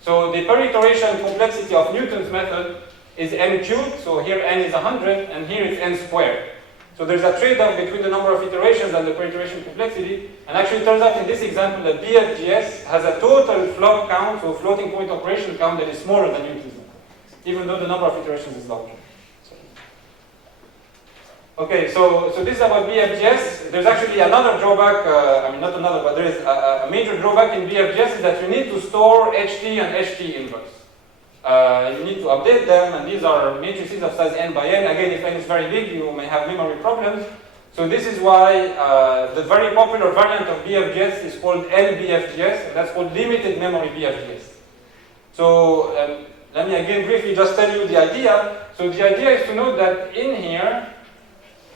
So the per iteration complexity of Newton's method is n cubed. So here n is 100, and here it's n squared. So there's a trade-off between the number of iterations and the per iteration complexity. And actually it turns out in this example that BFGS has a total flop count, so floating point operation count, that is smaller than Newton's method, even though the number of iterations is larger. Okay, so this is about BFGS. There's actually another drawback, not another, but there is a major drawback in BFGS is that you need to store HT and HT inverse. You need to update them, and these are matrices of size n by n. Again, if n is very big, you may have memory problems. So this is why the very popular variant of BFGS is called LBFGS, and that's called limited memory BFGS. So let me again briefly just tell you the idea. So the idea is to note that in here,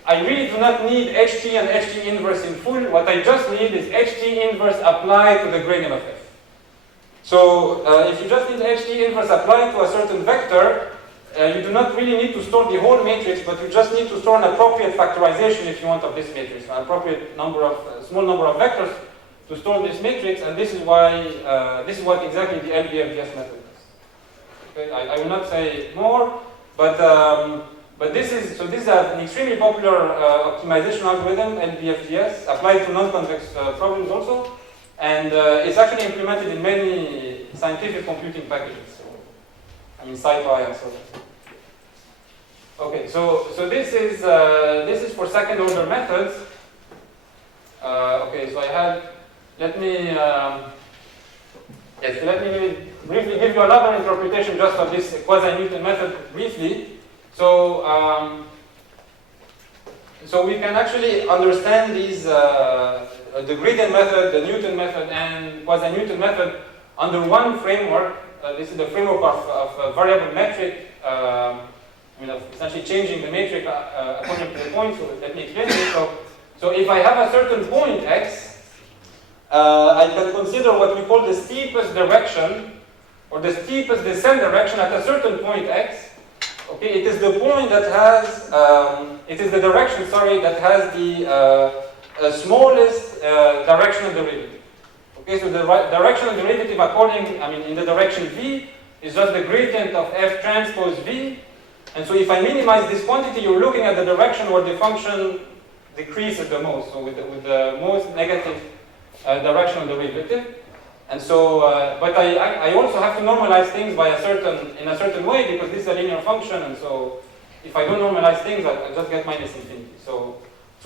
I really do not need HT and HT inverse in full. What I just need is HT inverse applied to the gradient of f. So if you just need HT inverse applied to a certain vector, you do not really need to store the whole matrix, but you just need to store an appropriate factorization if you want of this matrix, an appropriate number of small number of vectors to store this matrix, and this is why this is what exactly the LBFDS method does. Okay, I will not say more, but this is an extremely popular optimization algorithm, LBFDS, applied to non-convex problems also, and it's actually implemented in many scientific computing packages. I mean, SciPy and so on. Okay, so this is for second order methods. Okay, so I had let me briefly give you another interpretation just of this Quasi-Newton method briefly. So we can actually understand these the gradient method, the Newton method, and Quasi-Newton method under one framework. This is the framework of variable metric. Of essentially changing the metric according to the point. So let me explain this. So if I have a certain point x, I can consider what we call the steepest direction or the steepest descent direction at a certain point x. Okay, it is the point that has it is the direction, sorry, that has the smallest directional derivative. Okay, so the directional derivative in the direction v is just the gradient of f transpose v. And so if I minimize this quantity, you're looking at the direction where the function decreases the most, so with the most negative directional derivative. And so, but I also have to normalize things in a certain way because this is a linear function, and so if I don't normalize things, I just get minus infinity. So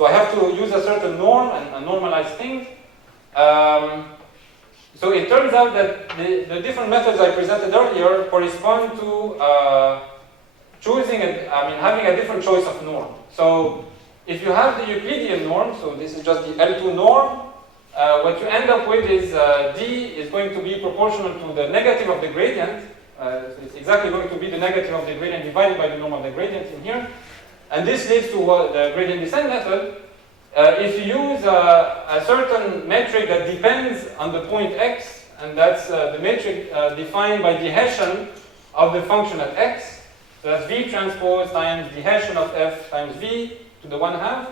I have to use a certain norm and normalize things. So it turns out that the different methods I presented earlier correspond to having a different choice of norm. So if you have the Euclidean norm, so this is just the L2 norm, what you end up with is d is going to be proportional to the negative of the gradient. So it's exactly going to be the negative of the gradient divided by the norm of the gradient in here. And this leads to the gradient descent method. If you use a certain metric that depends on the point x, and that's the metric defined by the Hessian of the function at x, so that's v transpose times the Hessian of f times v to the 1/2.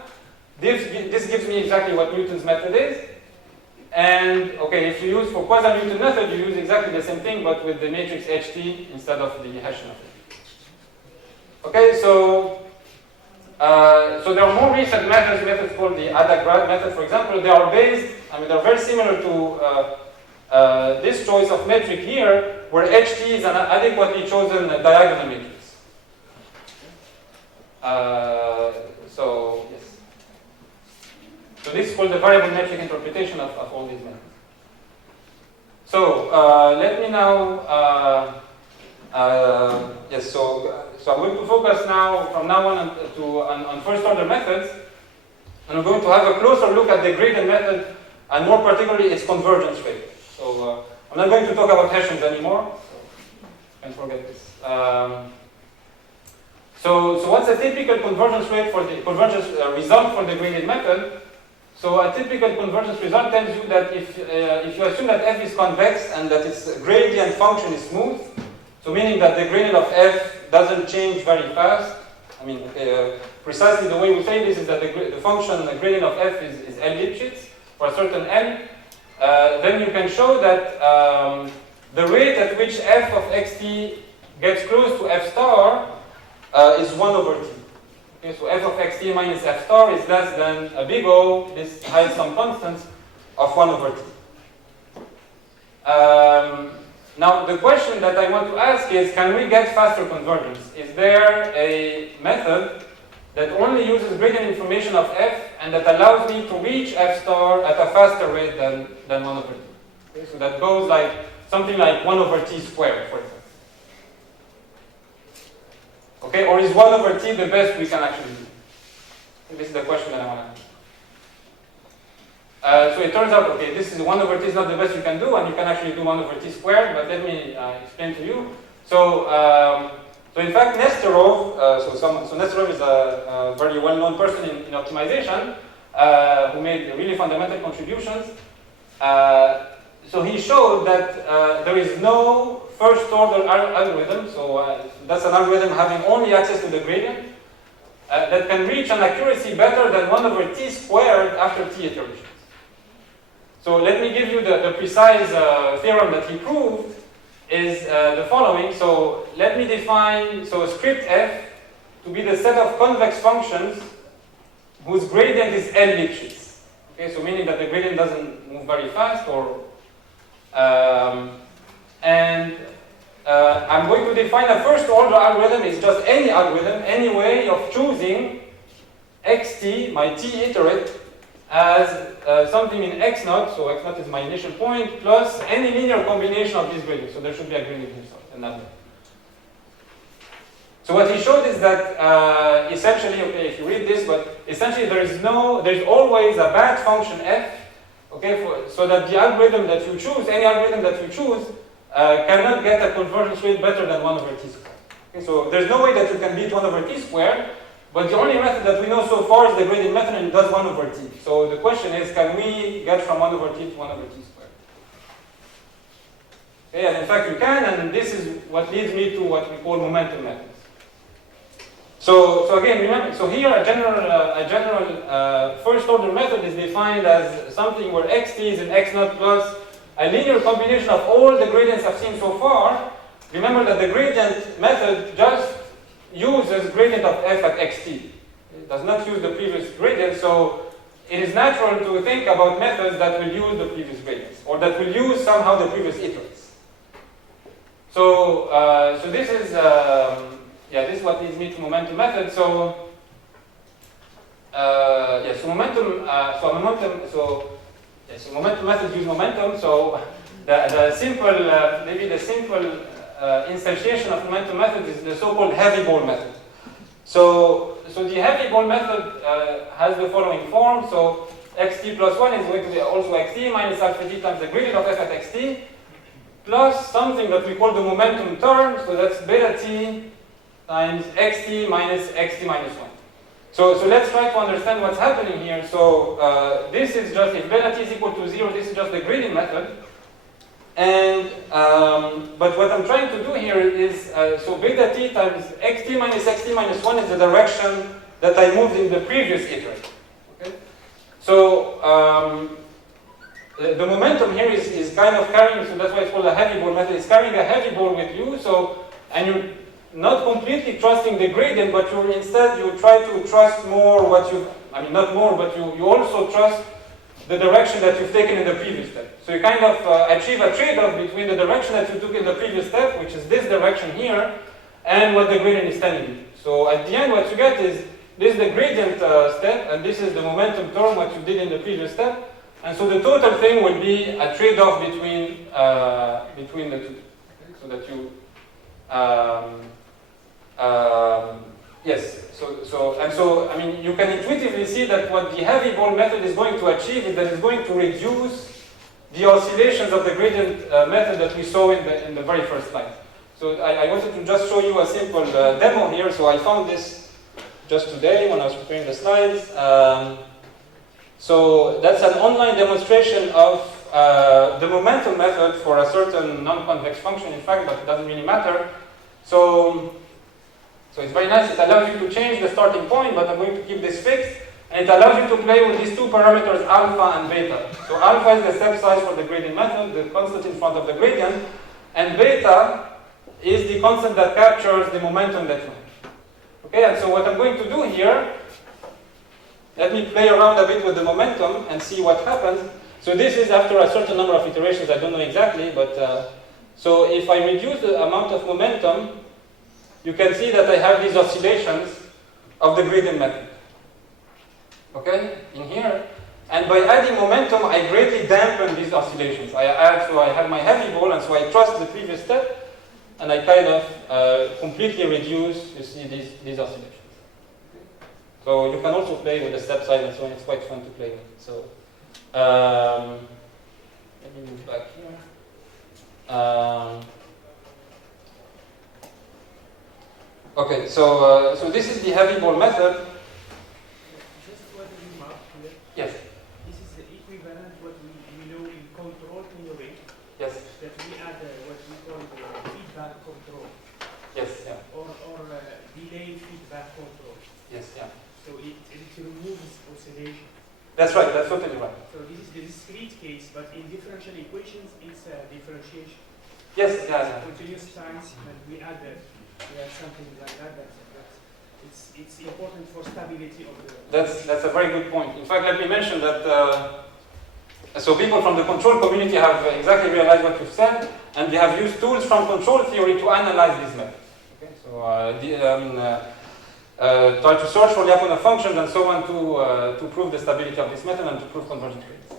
This gives me exactly what Newton's method is. And okay, if you use for Quasi-Newton method, you use exactly the same thing, but with the matrix ht instead of the Hessian of it. Okay, so there are more recent methods called the Adagrad method, for example. They are they're very similar to this choice of metric here, where ht is an adequately chosen diagonal matrix. So yes. So this is called the variable metric interpretation of all these methods. So let me now, yes. So I'm going to focus now from now on on first order methods, and we're going to have a closer look at the gradient method, and more particularly its convergence rate. So I'm not going to talk about Hessians anymore. So you can forget this. So what's a typical convergence rate for the convergence result for the gradient method? So a typical convergence result tells you that if you assume that f is convex and that its gradient function is smooth, so meaning that the gradient of f doesn't change very fast. Precisely the way we say this is that the function, the gradient of f is L Lipschitz for a certain L. Then you can show that the rate at which f of xt gets close to f star is 1/t. Okay, so f of xt minus f star is less than a big O, this has some constants, of 1/t. Now the question that I want to ask is, can we get faster convergence? Is there a method that only uses gradient information of f and that allows me to reach f star at a faster rate than 1/t? Okay, so that goes like something like 1/t squared, for example. Okay, or is 1/t the best we can actually do? This is the question that I want to ask. So it turns out, okay, this is 1/t is not the best you can do, and you can actually do 1/t squared, but let me explain to you. So in fact, Nesterov, so Nesterov is a very well-known person in optimization who made really fundamental contributions. so he showed that there is no first order algorithm, so that's an algorithm having only access to the gradient, that can reach an accuracy better than 1 over t squared after t iterations. So let me give you the precise theorem that he proved is the following. So let me define, so script f to be the set of convex functions whose gradient is L Lipschitz. Okay, so meaning that the gradient doesn't move very fast, or I'm going to define a first order algorithm is just any algorithm, any way of choosing xt, my t iterate, as something in x naught, so x naught is my initial point, plus any linear combination of these gradients. So there should be a gradient here, so another. So what he showed is that essentially, okay, if you read this, but essentially there's always a bad function f, okay, so that the algorithm that you choose, any algorithm that you choose, cannot get a convergence rate better than 1 over t squared. Okay, so there's no way that you can beat 1 over t squared, but the only method that we know so far is the gradient method, and it does 1 over t. So the question is, can we get from 1 over t to 1 over t squared? Okay, and in fact you can, and this is what leads me to what we call momentum methods. So again, remember, so here a general first order method is defined as something where xt is in x naught plus a linear combination of all the gradients I've seen so far. Remember that the gradient method just uses gradient of f at xt. It does not use the previous gradient, so it is natural to think about methods that will use the previous gradients, or that will use somehow the previous iterates. So, so this is, this is what leads me to momentum method. So, so momentum methods use momentum. So the simple, maybe the simple instantiation of momentum method is the so-called heavy ball method. So the heavy ball method has the following form. So xt plus 1 is going to be also xt minus alpha t times the gradient of f at xt plus something that we call the momentum term. So that's beta t times xt minus 1. So let's try to understand what's happening here. So this is just, if beta t is equal to 0, this is just the gradient method. And, but what I'm trying to do here is, so beta t times xt minus 1 is the direction that I moved in the previous iterate. Okay? So the momentum here is kind of carrying, so that's why it's called a heavy ball method. It's carrying a heavy ball with you, so, and you're not completely trusting the gradient, but instead you try to trust more what you, I mean not more, but you also trust the direction that you've taken in the previous step. So you kind of achieve a trade-off between the direction that you took in the previous step, which is this direction here, and what the gradient is telling you. So at the end what you get is, this is the gradient step, and this is the momentum term, what you did in the previous step. And so the total thing will be a trade-off between the two. Okay? So that you, yes, so I mean, you can intuitively see that what the heavy ball method is going to achieve is that it's going to reduce the oscillations of the gradient method that we saw in the very first slide. So I wanted to just show you a simple demo here. So I found this just today when I was preparing the slides. So that's an online demonstration of the momentum method for a certain non-convex function, in fact, but it doesn't really matter. So it's very nice. It allows you to change the starting point, but I'm going to keep this fixed. And it allows you to play with these two parameters, alpha and beta. So alpha is the step size for the gradient method, the constant in front of the gradient. And beta is the constant that captures the momentum that you have. Okay, and so what I'm going to do here, let me play around a bit with the momentum and see what happens. So this is after a certain number of iterations, I don't know exactly, but so if I reduce the amount of momentum, you can see that I have these oscillations of the gradient method. Okay, in here. And by adding momentum, I greatly dampen these oscillations. So I have my heavy ball, and so I trust the previous step, and I kind of completely reduce, you see, these oscillations. So you can also play with the step size and so on. It's quite fun to play with. So let me move back here. Okay, so this is the heavy ball method. Just one remark here. Yes. This is the equivalent what we know in control theory. that we add what we call feedback control. Yes, yeah. Or delay feedback control. Yes, yeah. So it removes oscillation. That's right, that's totally right. So this is the discrete case, but in differential equations, it's differentiation. Yes, yeah, yeah. Continuous times, and we add something like that. It's important for stability of the. That's a very good point. In fact, let me mention that so people from the control community have exactly realized what you've said, and they have used tools from control theory to analyze these methods. Okay, so try to search for Lyapunov functions and so on to prove the stability of this method and to prove convergence rates.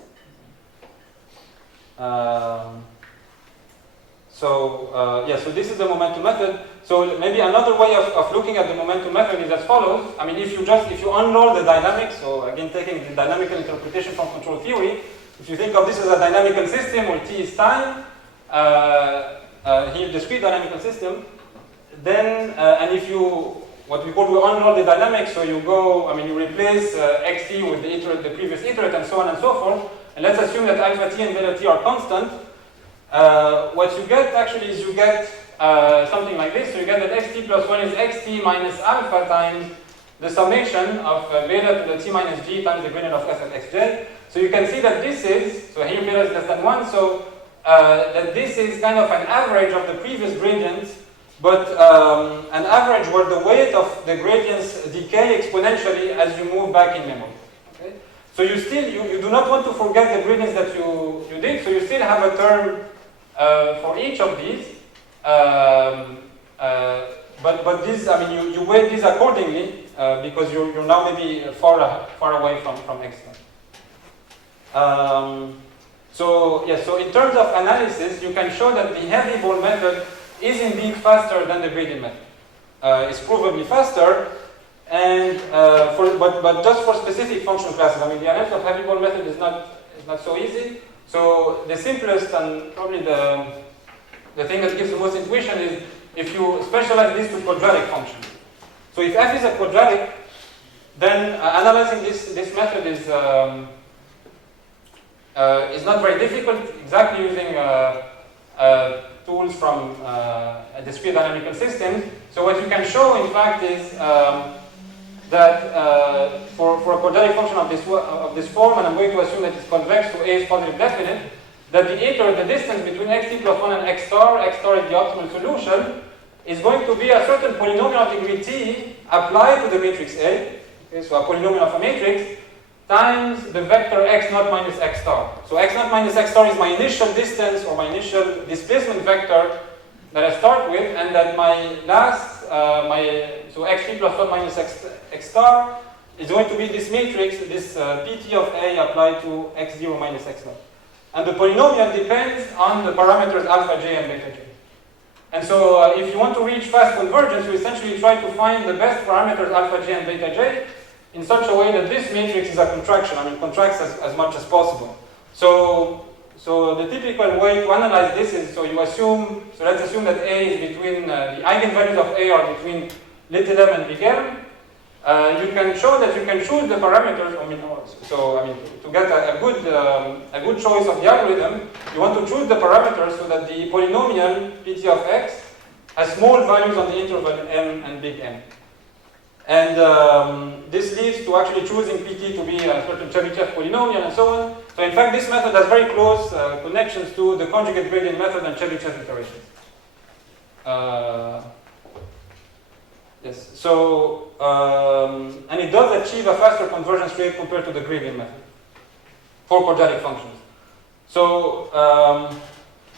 So this is the momentum method. So maybe another way of looking at the momentum method is as follows. I mean, if you unroll the dynamics, so again taking the dynamical interpretation from control theory, if you think of this as a dynamical system where t is time, here discrete dynamical system, then and if you what we call we unroll the dynamics, so you go, I mean, you replace xt with the previous iterate and so on and so forth, and let's assume that alpha t and beta t are constant. What you get actually is you get something like this. So you get that xt plus 1 is xt minus alpha times the summation of beta to the t minus g times the gradient of f at xj. So you can see that this is, so here beta is less than 1, so that this is kind of an average of the previous gradients, but an average where the weight of the gradients decay exponentially as you move back in memory. Okay? So you still, you do not want to forget the gradients that you did, so you still have a term for each of these, but this, I mean, you weight these accordingly because you're now maybe far away from x. So in terms of analysis, you can show that the heavy ball method is indeed faster than the gradient method. It's provably faster, and but just for specific function classes. I mean, the analysis of heavy ball method is not so easy. So the simplest and probably the thing that gives the most intuition is if you specialize this to quadratic functions. So if f is a quadratic, then analyzing this method is not very difficult. Exactly using tools from a discrete dynamical system. So what you can show, in fact, is that for a quadratic function of this form, and I'm going to assume that it's convex to A is positive definite, that the iterate, the distance between xt plus 1 and x star is the optimal solution, is going to be a certain polynomial of degree t applied to the matrix A. Okay, so a polynomial of a matrix times the vector x naught minus x star. So x naught minus x star is my initial distance or my initial displacement vector that I start with, and that my last, so xt plus 1 minus x star is going to be this matrix, this pt of A applied to x0 minus x naught. And the polynomial depends on the parameters alpha j and beta j. And so if you want to reach fast convergence, you essentially try to find the best parameters alpha j and beta j in such a way that this matrix is a contraction, I mean contracts as much as possible. So the typical way to analyze this is, so let's assume that A is between, the eigenvalues of A are between little m and big M. You can show that you can choose the parameters, to get a good choice of the algorithm, you want to choose the parameters so that the polynomial pt of x has small values on the interval m and big M. And this leads to actually choosing pt to be a certain Chebyshev polynomial and so on. So in fact, this method has very close connections to the conjugate gradient method and Chebyshev iterations. Yes. So and it does achieve a faster convergence rate compared to the gradient method for quadratic functions. So,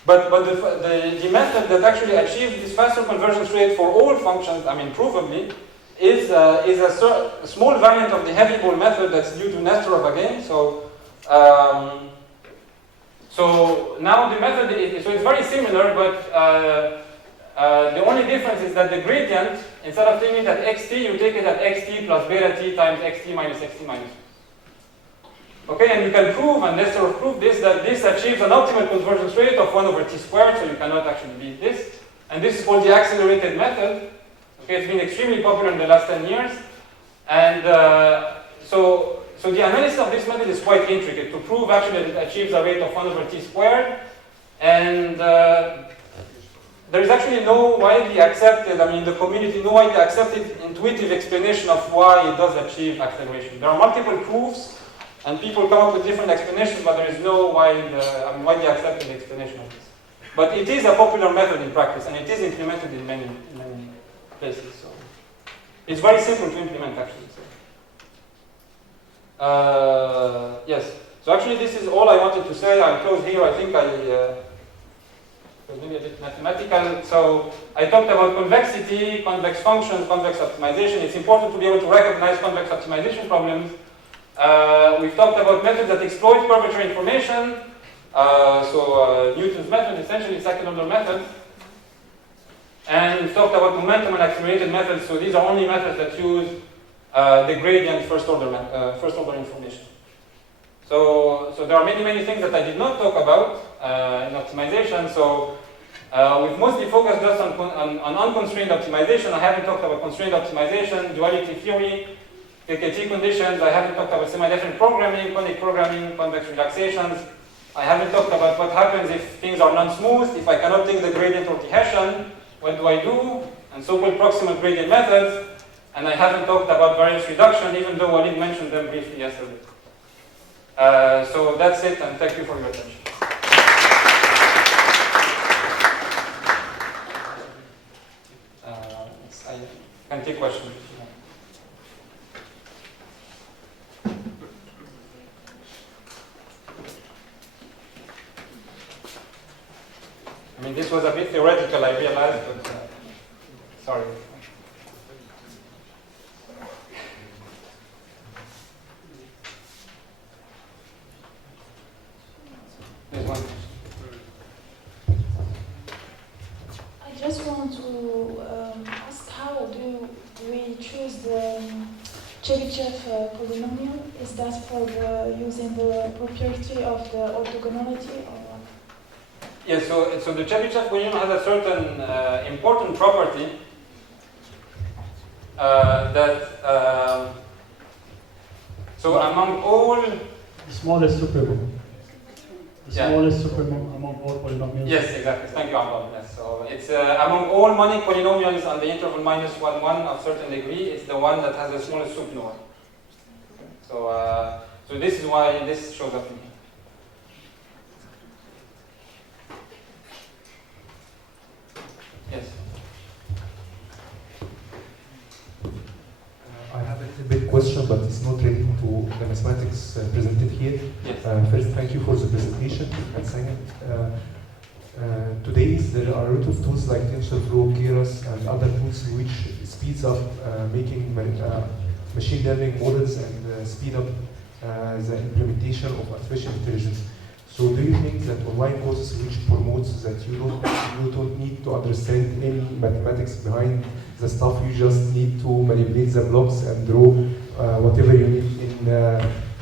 but the method that actually achieves this faster convergence rate for all functions, I mean, provably, is a small variant of the heavy ball method that's due to Nestorov again. So now the method is, so it's very similar, but the only difference is that the gradient, instead of taking it at xt, you take it at xt plus beta t times xt minus xt minus. Okay, and you can prove, and Nestorov proved this, that this achieves an optimal convergence rate of 1 over t squared, so you cannot actually beat this. And this is called the accelerated method. Okay, it's been extremely popular in the last 10 years. And so the analysis of this method is quite intricate. To prove actually that it achieves a rate of 1 over t squared, And there is actually no widely accepted, I mean, the community, no widely accepted intuitive explanation of why it does achieve acceleration. There are multiple proofs, and people come up with different explanations, but there is no widely accepted explanation of this. But it is a popular method in practice, and it is implemented in many places. So it's very simple to implement, actually. So. Yes. So actually, this is all I wanted to say. I'll close here. I think was maybe a bit mathematical. So I talked about convexity, convex functions, convex optimization. It's important to be able to recognize convex optimization problems. We've talked about methods that exploit curvature information. Newton's method, essentially second-order method. And we've talked about momentum and accelerated methods. So these are only methods that use the gradient first-order information. So there are many things that I did not talk about in optimization. So we've mostly focused just on unconstrained optimization. I haven't talked about constrained optimization, duality theory, KKT conditions. I haven't talked about semi-definite programming, conic programming, convex relaxations. I haven't talked about what happens if things are non-smooth, if I cannot take the gradient or the Hessian, what do I do? And so-called proximal gradient methods. And I haven't talked about variance reduction, even though Walid mentioned them briefly yesterday. So that's it, and thank you for your attention. I can take questions. I mean, this was a bit theoretical, I realized, but sorry. There's one. I just want to ask, how do we choose the Chebyshev polynomial? Is that for using the property of the orthogonality, or what? Yes, so the Chebyshev polynomial has a certain important property that so among all the smallest supermodel. The smallest supermodel among all polynomials. Yes, exactly. Thank you, Hamza. Yes. So it's among all monic polynomials on the interval -1, of certain degree, it's the one that has the smallest sup node. So this is why this shows up in here. Yes. I have a little bit question, but it's not related to the mathematics presented here. Yes. First, thank you for the presentation. And second, today there are a lot of tools like TensorFlow, Keras, and other tools which speeds up making machine learning models and speed up the implementation of artificial intelligence. So do you think that online courses which promotes that you don't need to understand any mathematics behind the stuff, you just need to manipulate the blocks and draw whatever you need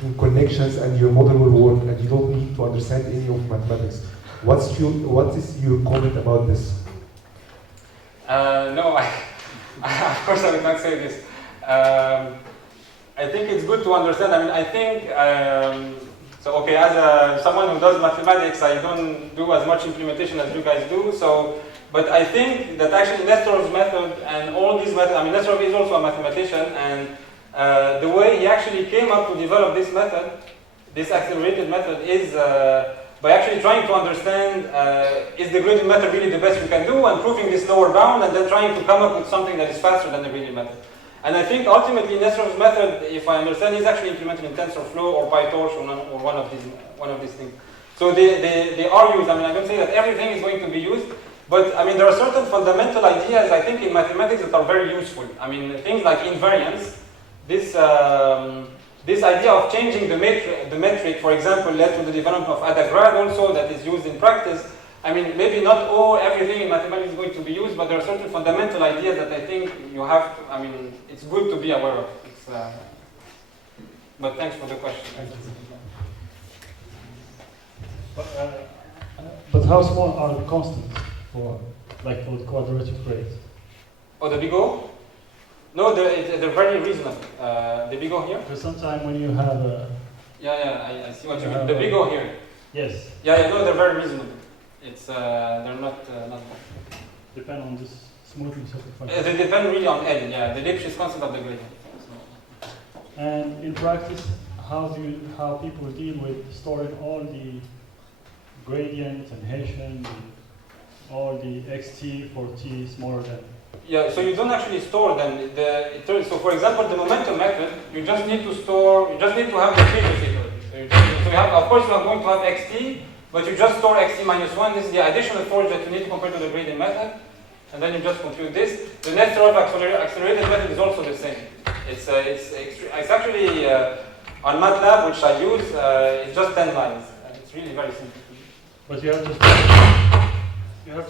in connections, and your model will work, and you don't need to understand any of mathematics? What is your comment about this? No, of course I would not say this. I think it's good to understand. I mean, I think so. Okay, as someone who does mathematics, I don't do as much implementation as you guys do. So, but I think that actually Nestorov's method and all these methods. I mean, Nesterov is also a mathematician, and the way he actually came up to develop this method, this accelerated method, is by actually trying to understand is the gradient method really the best we can do, and proving this lower bound, and then trying to come up with something that is faster than the gradient method. And I think ultimately Nesterov's method, if I understand, is actually implemented in TensorFlow or PyTorch or one of these things. So they are used. I mean, I don't say that everything is going to be used, but I mean there are certain fundamental ideas I think in mathematics that are very useful. I mean things like invariance. This idea of changing the metric, for example, led to the development of Adagrad also that is used in practice. I mean, maybe not everything in mathematics is going to be used, but there are certain fundamental ideas that I think you have to, I mean, it's good to be aware of. But thanks for the question. But how small are the constants for the quadratic rate? Oh, the big O? No, they're very reasonable. The big O here? Because sometimes when you have a... I see what you mean. The big O here? Yes. Yeah, no, they're very reasonable. It's they're not. Depend on this smoothness of the function. They depend really on L. Yeah, the Lipschitz constant of the gradient. And in practice, how people deal with storing all the gradients and Hessian and all the xt for t smaller than. Yeah, so you don't actually store them. So for example, the momentum method, you just need to have the previous iterate. So you have, of course, you are going to have xt, but you just store xt minus 1. This is the additional force that you need to compare to the gradient method. And then you just compute this. The Nesterov accelerated method is also the same. It's actually on MATLAB, which I use, it's just 10 lines. It's really very simple. But you have to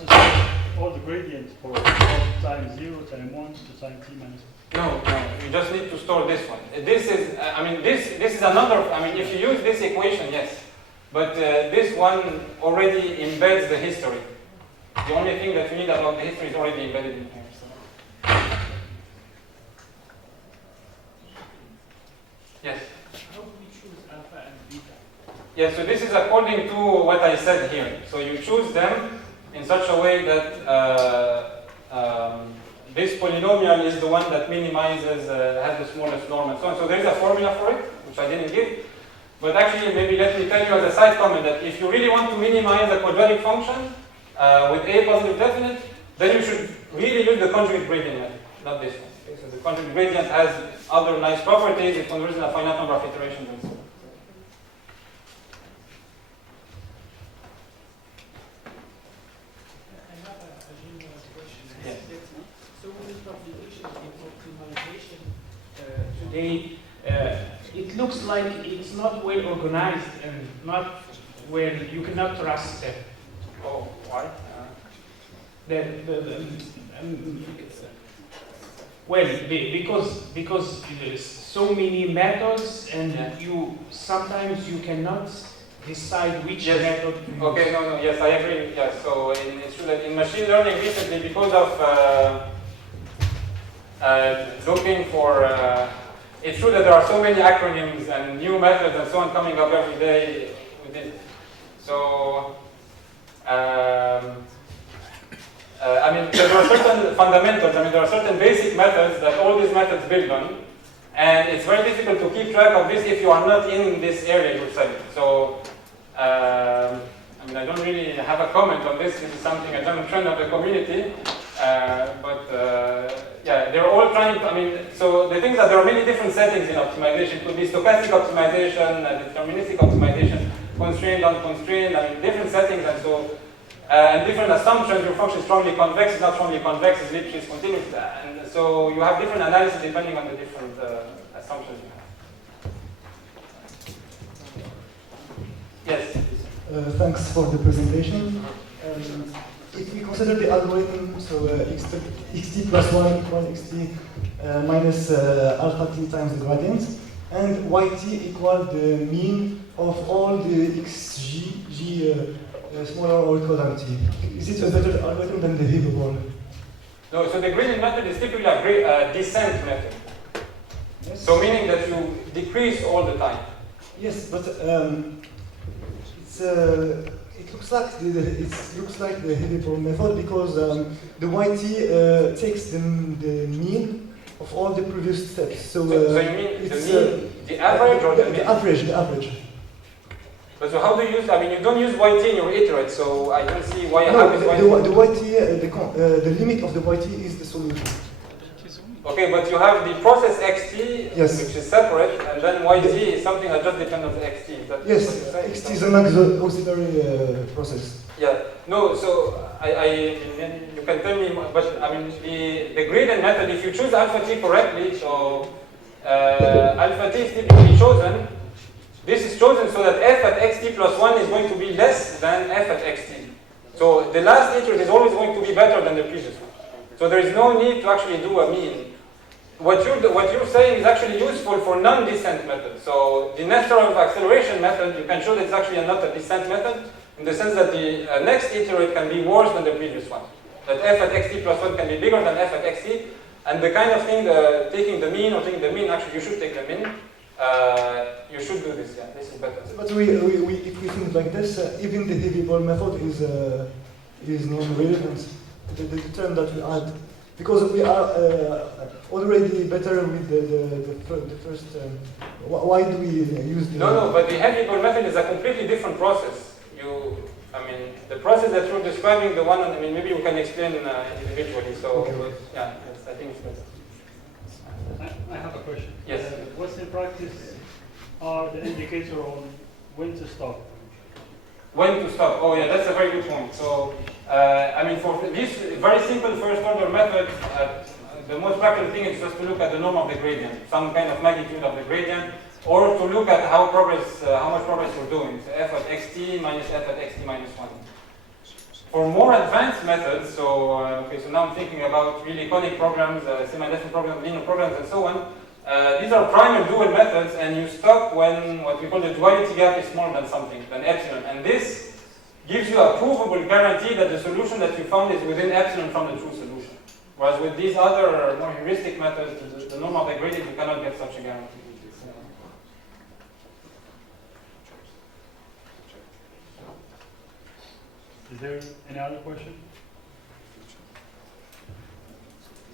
store all the gradients for time 0, time 1 to time t minus 1. No, you just need to store this one. This is, this is another, if you use this equation, yes. But this one already embeds the history. The only thing that you need about the history is already embedded in here. So. Yes? How do we choose alpha and beta? Yeah, so this is according to what I said here. So you choose them in such a way that this polynomial is the one that minimizes, has the smallest norm and so on. So there is a formula for it, which I didn't give. But actually, maybe let me tell you as a side comment that if you really want to minimize a quadratic function with a positive definite, then you should really use the conjugate gradient method, not this one. Okay, so the conjugate gradient has other nice properties. It converges in a finite number of iterations and so on. I have a general question. Yes. So with computation in optimization today, it looks like it's not well organized and not where you cannot trust it. Oh, why? Because there's so many methods and sometimes you cannot decide which method to use. Okay, no, yes, I agree. Yes, so it's true that in machine learning recently, because of looking for, it's true that there are so many acronyms and new methods and so on coming up every day with it. So, there are certain fundamentals, there are certain basic methods that all these methods build on, and it's very difficult to keep track of this if you are not in this area yourself. So, I don't really have a comment on this. This is something, a general trend of the community, they're all trying to, so the thing is that there are many different settings in optimization. It could be stochastic optimization, deterministic optimization, constrained, unconstrained, different settings, and so, and different assumptions. Your function is strongly convex, is not strongly convex, is Lipschitz continuous, and so you have different analysis depending on the different assumptions you have. Yes? Thanks for the presentation. If we consider the algorithm, so xt plus 1 equals xt minus alpha t times the gradient, and yt equals the mean of all the xg smaller or equal than t. Is it a better algorithm than the Hilbert? No, so the gradient method is typically a descent method. Yes. So meaning that you decrease all the time. Yes, but it looks like the Hilbert method because the yt takes the mean of all the previous steps. So you mean the average or the mean? The average. But so how do you use? You don't use yt in your iterate, so I don't see why you no, have the yt. The limit of the yt is the solution. Okay, but you have the process xt, yes, which is separate, and then yt is something that just depends on the xt. Yes, xt is an auxiliary process. Yeah. No. So you can tell me, but the gradient method. If you choose alpha t correctly, so alpha t is typically chosen. This is chosen so that f at xt plus 1 is going to be less than f at xt. So the last iterate is always going to be better than the previous one. So there is no need to actually do a mean. What you're saying is actually useful for non-descent methods. So the Nesterov acceleration method, you can show that it's actually not a descent method, in the sense that the next iterate can be worse than the previous one. That f at xt plus 1 can be bigger than f at xt, and the kind of thing, taking the mean or taking the mean, actually you should take the mean. you should do this. Yeah, this is better. But if we think like this, even the heavy ball method is non-relevant. The term that we add, because we are already better with the first. Why do we use the? No, but the heavy ball method is a completely different process. The process that you're describing, the one, maybe we can explain individually. So, okay. Yeah, I think it's better. I have a question. Yes. What's in practice are the indicator on when to stop? When to stop? Oh yeah, that's a very good point. So, for this very simple first order method, the most practical thing is just to look at the norm of the gradient, some kind of magnitude of the gradient, or to look at how much progress we're doing. So f at xt minus f at xt minus 1. For more advanced methods, so now I'm thinking about really conic programs, semi-definite programs, linear programs, and so on. These are prime and dual methods, and you stop when what we call the duality gap is smaller than something, than epsilon. And this gives you a provable guarantee that the solution that you found is within epsilon from the true solution. Whereas with these other more heuristic methods, the norm of the gradient, you cannot get such a guarantee. Is there any other question?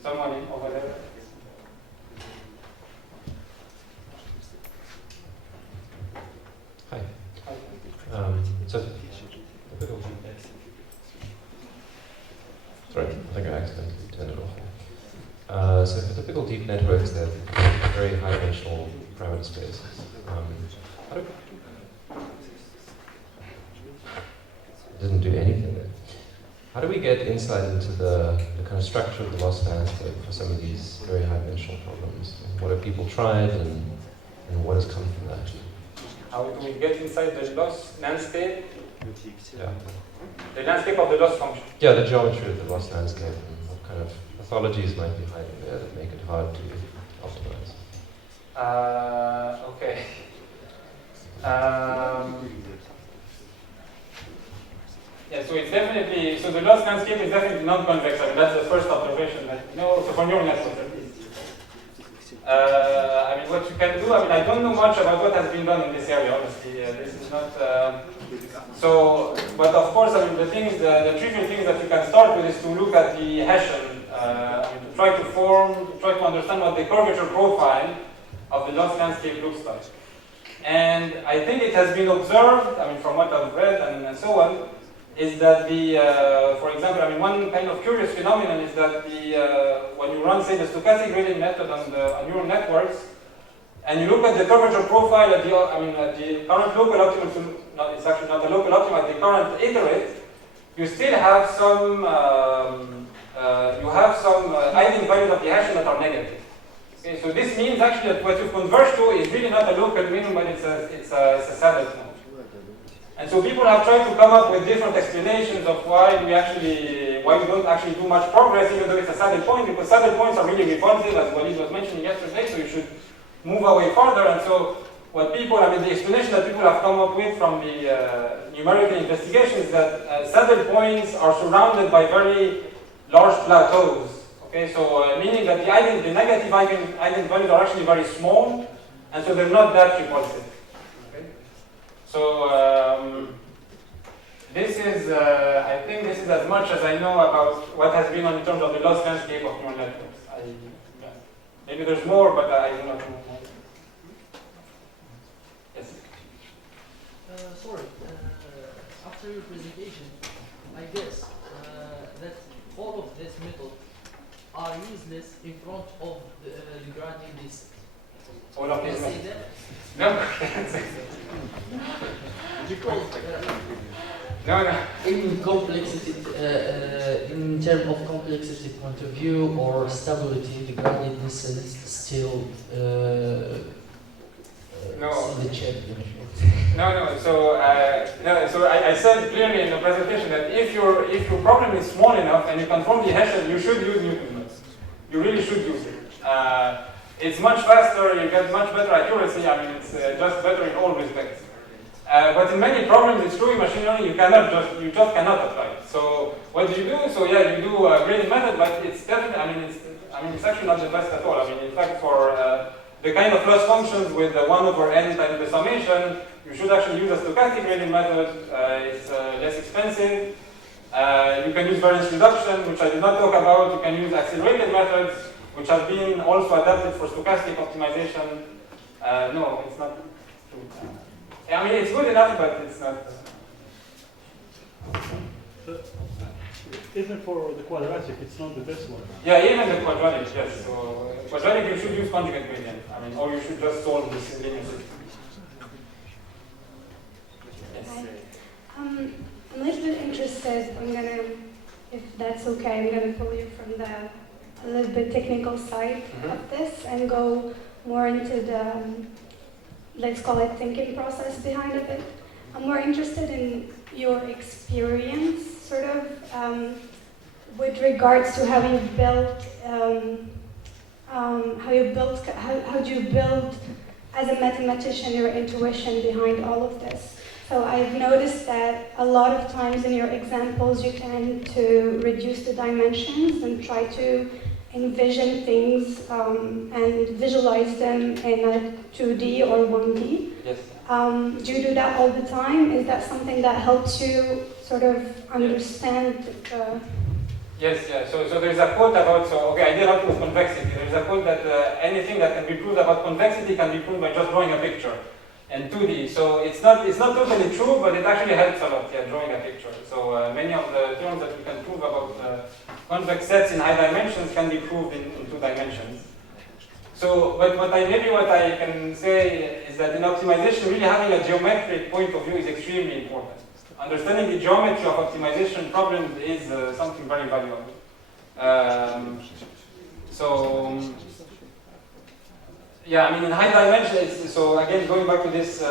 Someone over there? Hi. So, sorry, I think I accidentally turned it off. So for typical deep networks, they're very high-dimensional parameter spaces. It doesn't do anything there. How do we get insight into the kind of structure of the loss landscape for some of these very high-dimensional problems? What have people tried, and what has come from that? How do we get inside the loss landscape? Yeah. The landscape of the loss function. Yeah, the geometry of the loss landscape, and what kind of pathologies might be hiding there that make it hard to optimize. Okay. Yeah, so it's definitely, so the loss landscape is definitely non-convex. That's the first observation. So for neural networks at least. What you can do, I don't know much about what has been done in this area, honestly. This is not, but of course, the trivial things that you can start with is to look at the Hessian, to try to understand what the curvature profile of the loss landscape looks like. And I think it has been observed, from what I've read and so on, is that for example, one kind of curious phenomenon is that when you run, say, the stochastic gradient method on neural networks, and you look at the curvature profile at the current local optimum, it's actually not the local optimum, at the current iterate, you still have some, eigenvalues of the Hessian that are negative. Okay, so this means actually that what you converge to is really not a local minimum, but it's a saddle point. And so people have tried to come up with different explanations of why we don't actually do much progress, even though it's a saddle point, because saddle points are really repulsive, as Walid was mentioning yesterday, so you should move away further. And so what the explanation that people have come up with from the numerical investigation is that saddle points are surrounded by very large plateaus. Okay, so meaning that the negative eigenvalues are actually very small, and so they're not that repulsive. So I think this is as much as I know about what has been on in terms of the loss landscape of neural networks. Maybe there's more, but I do not know. Yes? Sorry, after your presentation, I guess that all of these methods are useless in front of the gradient descent. All of these methods? No. No. In complexity, in terms of complexity point of view or stability, the gradient descent is still No. the champion. No. So I said clearly in the presentation that if your problem is small enough and you conform the Hessian, you should use Newton. You really should use it. It's much faster. You get much better accuracy. It's just better in all respects. But in many problems, it's true in machine learning. You just cannot apply it. So what do you do? So yeah, you do a gradient method, but it's definitely. It's actually not the best at all. In fact, for the kind of loss functions with the 1 over n times the summation, you should actually use a stochastic gradient method. It's less expensive. You can use variance reduction, which I did not talk about. You can use accelerated methods, which have been also adapted for stochastic optimization. No, it's not true. I mean, it's good enough, but it's not. Even for the quadratic, it's not the best one. Yeah, even the quadratic, yes. So quadratic, you should use conjugate gradient. I mean, or you should just solve this linear system. Yes. I'm a little bit interested. I'm gonna, if that's okay, I'm gonna pull you from the a little bit technical side of this and go more into the, let's call it thinking process behind it. I'm more interested in your experience, sort of, with regards to how you built, how do you build as a mathematician your intuition behind all of this. So I've noticed that a lot of times in your examples you tend to reduce the dimensions and try to envision things and visualize them in a 2D or 1D. Yes. Do you do that all the time? Is that something that helps you sort of understand the... Yes, yeah. So there's a quote about, okay, I did a lot with convexity. There's a quote that anything that can be proved about convexity can be proved by just drawing a picture in 2D. So it's not totally true, but it actually helps a lot, yeah, drawing a picture. So many of the theorems that we can prove about convex sets in high dimensions can be proved in 2 dimensions. So, but what I can say is that in optimization, really having a geometric point of view is extremely important. Understanding the geometry of optimization problems is something very valuable. Yeah, I mean, in high dimension, so again, going back to this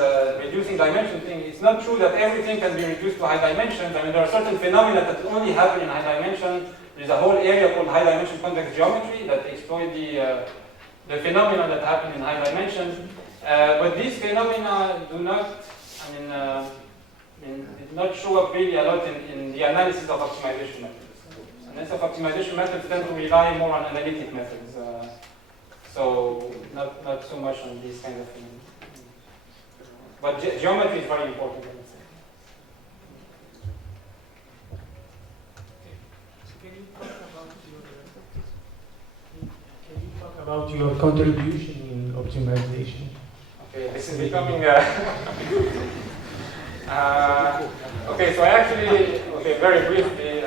reducing dimension thing, it's not true that everything can be reduced to high dimensions. I mean, there are certain phenomena that only happen in high dimension. There's a whole area called high dimension convex geometry that exploit the phenomena that happen in high dimensions. But these phenomena do not, did not show up really a lot in the analysis of optimization methods. Analysis of optimization methods tend to rely more on analytic methods. So not so much on these kind of things. But geometry is very important, I would say. So can you talk about your contribution in optimization? Okay, this is becoming okay, so I actually, very briefly,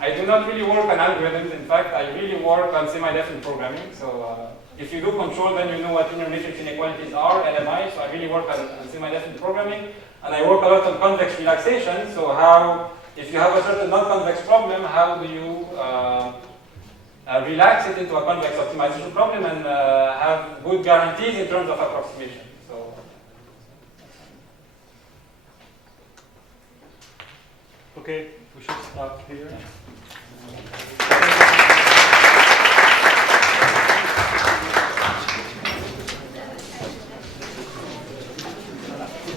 I do not really work on algorithms. In fact, I really work on semi-definite programming. So if you do control, then you know what linear matrix inequalities are, LMI. So I really work on semi-definite programming. And I work a lot on convex relaxation. So how, if you have a certain non-convex problem, how do you relax it into a convex optimization problem and have good guarantees in terms of approximation. So, okay, we should stop here.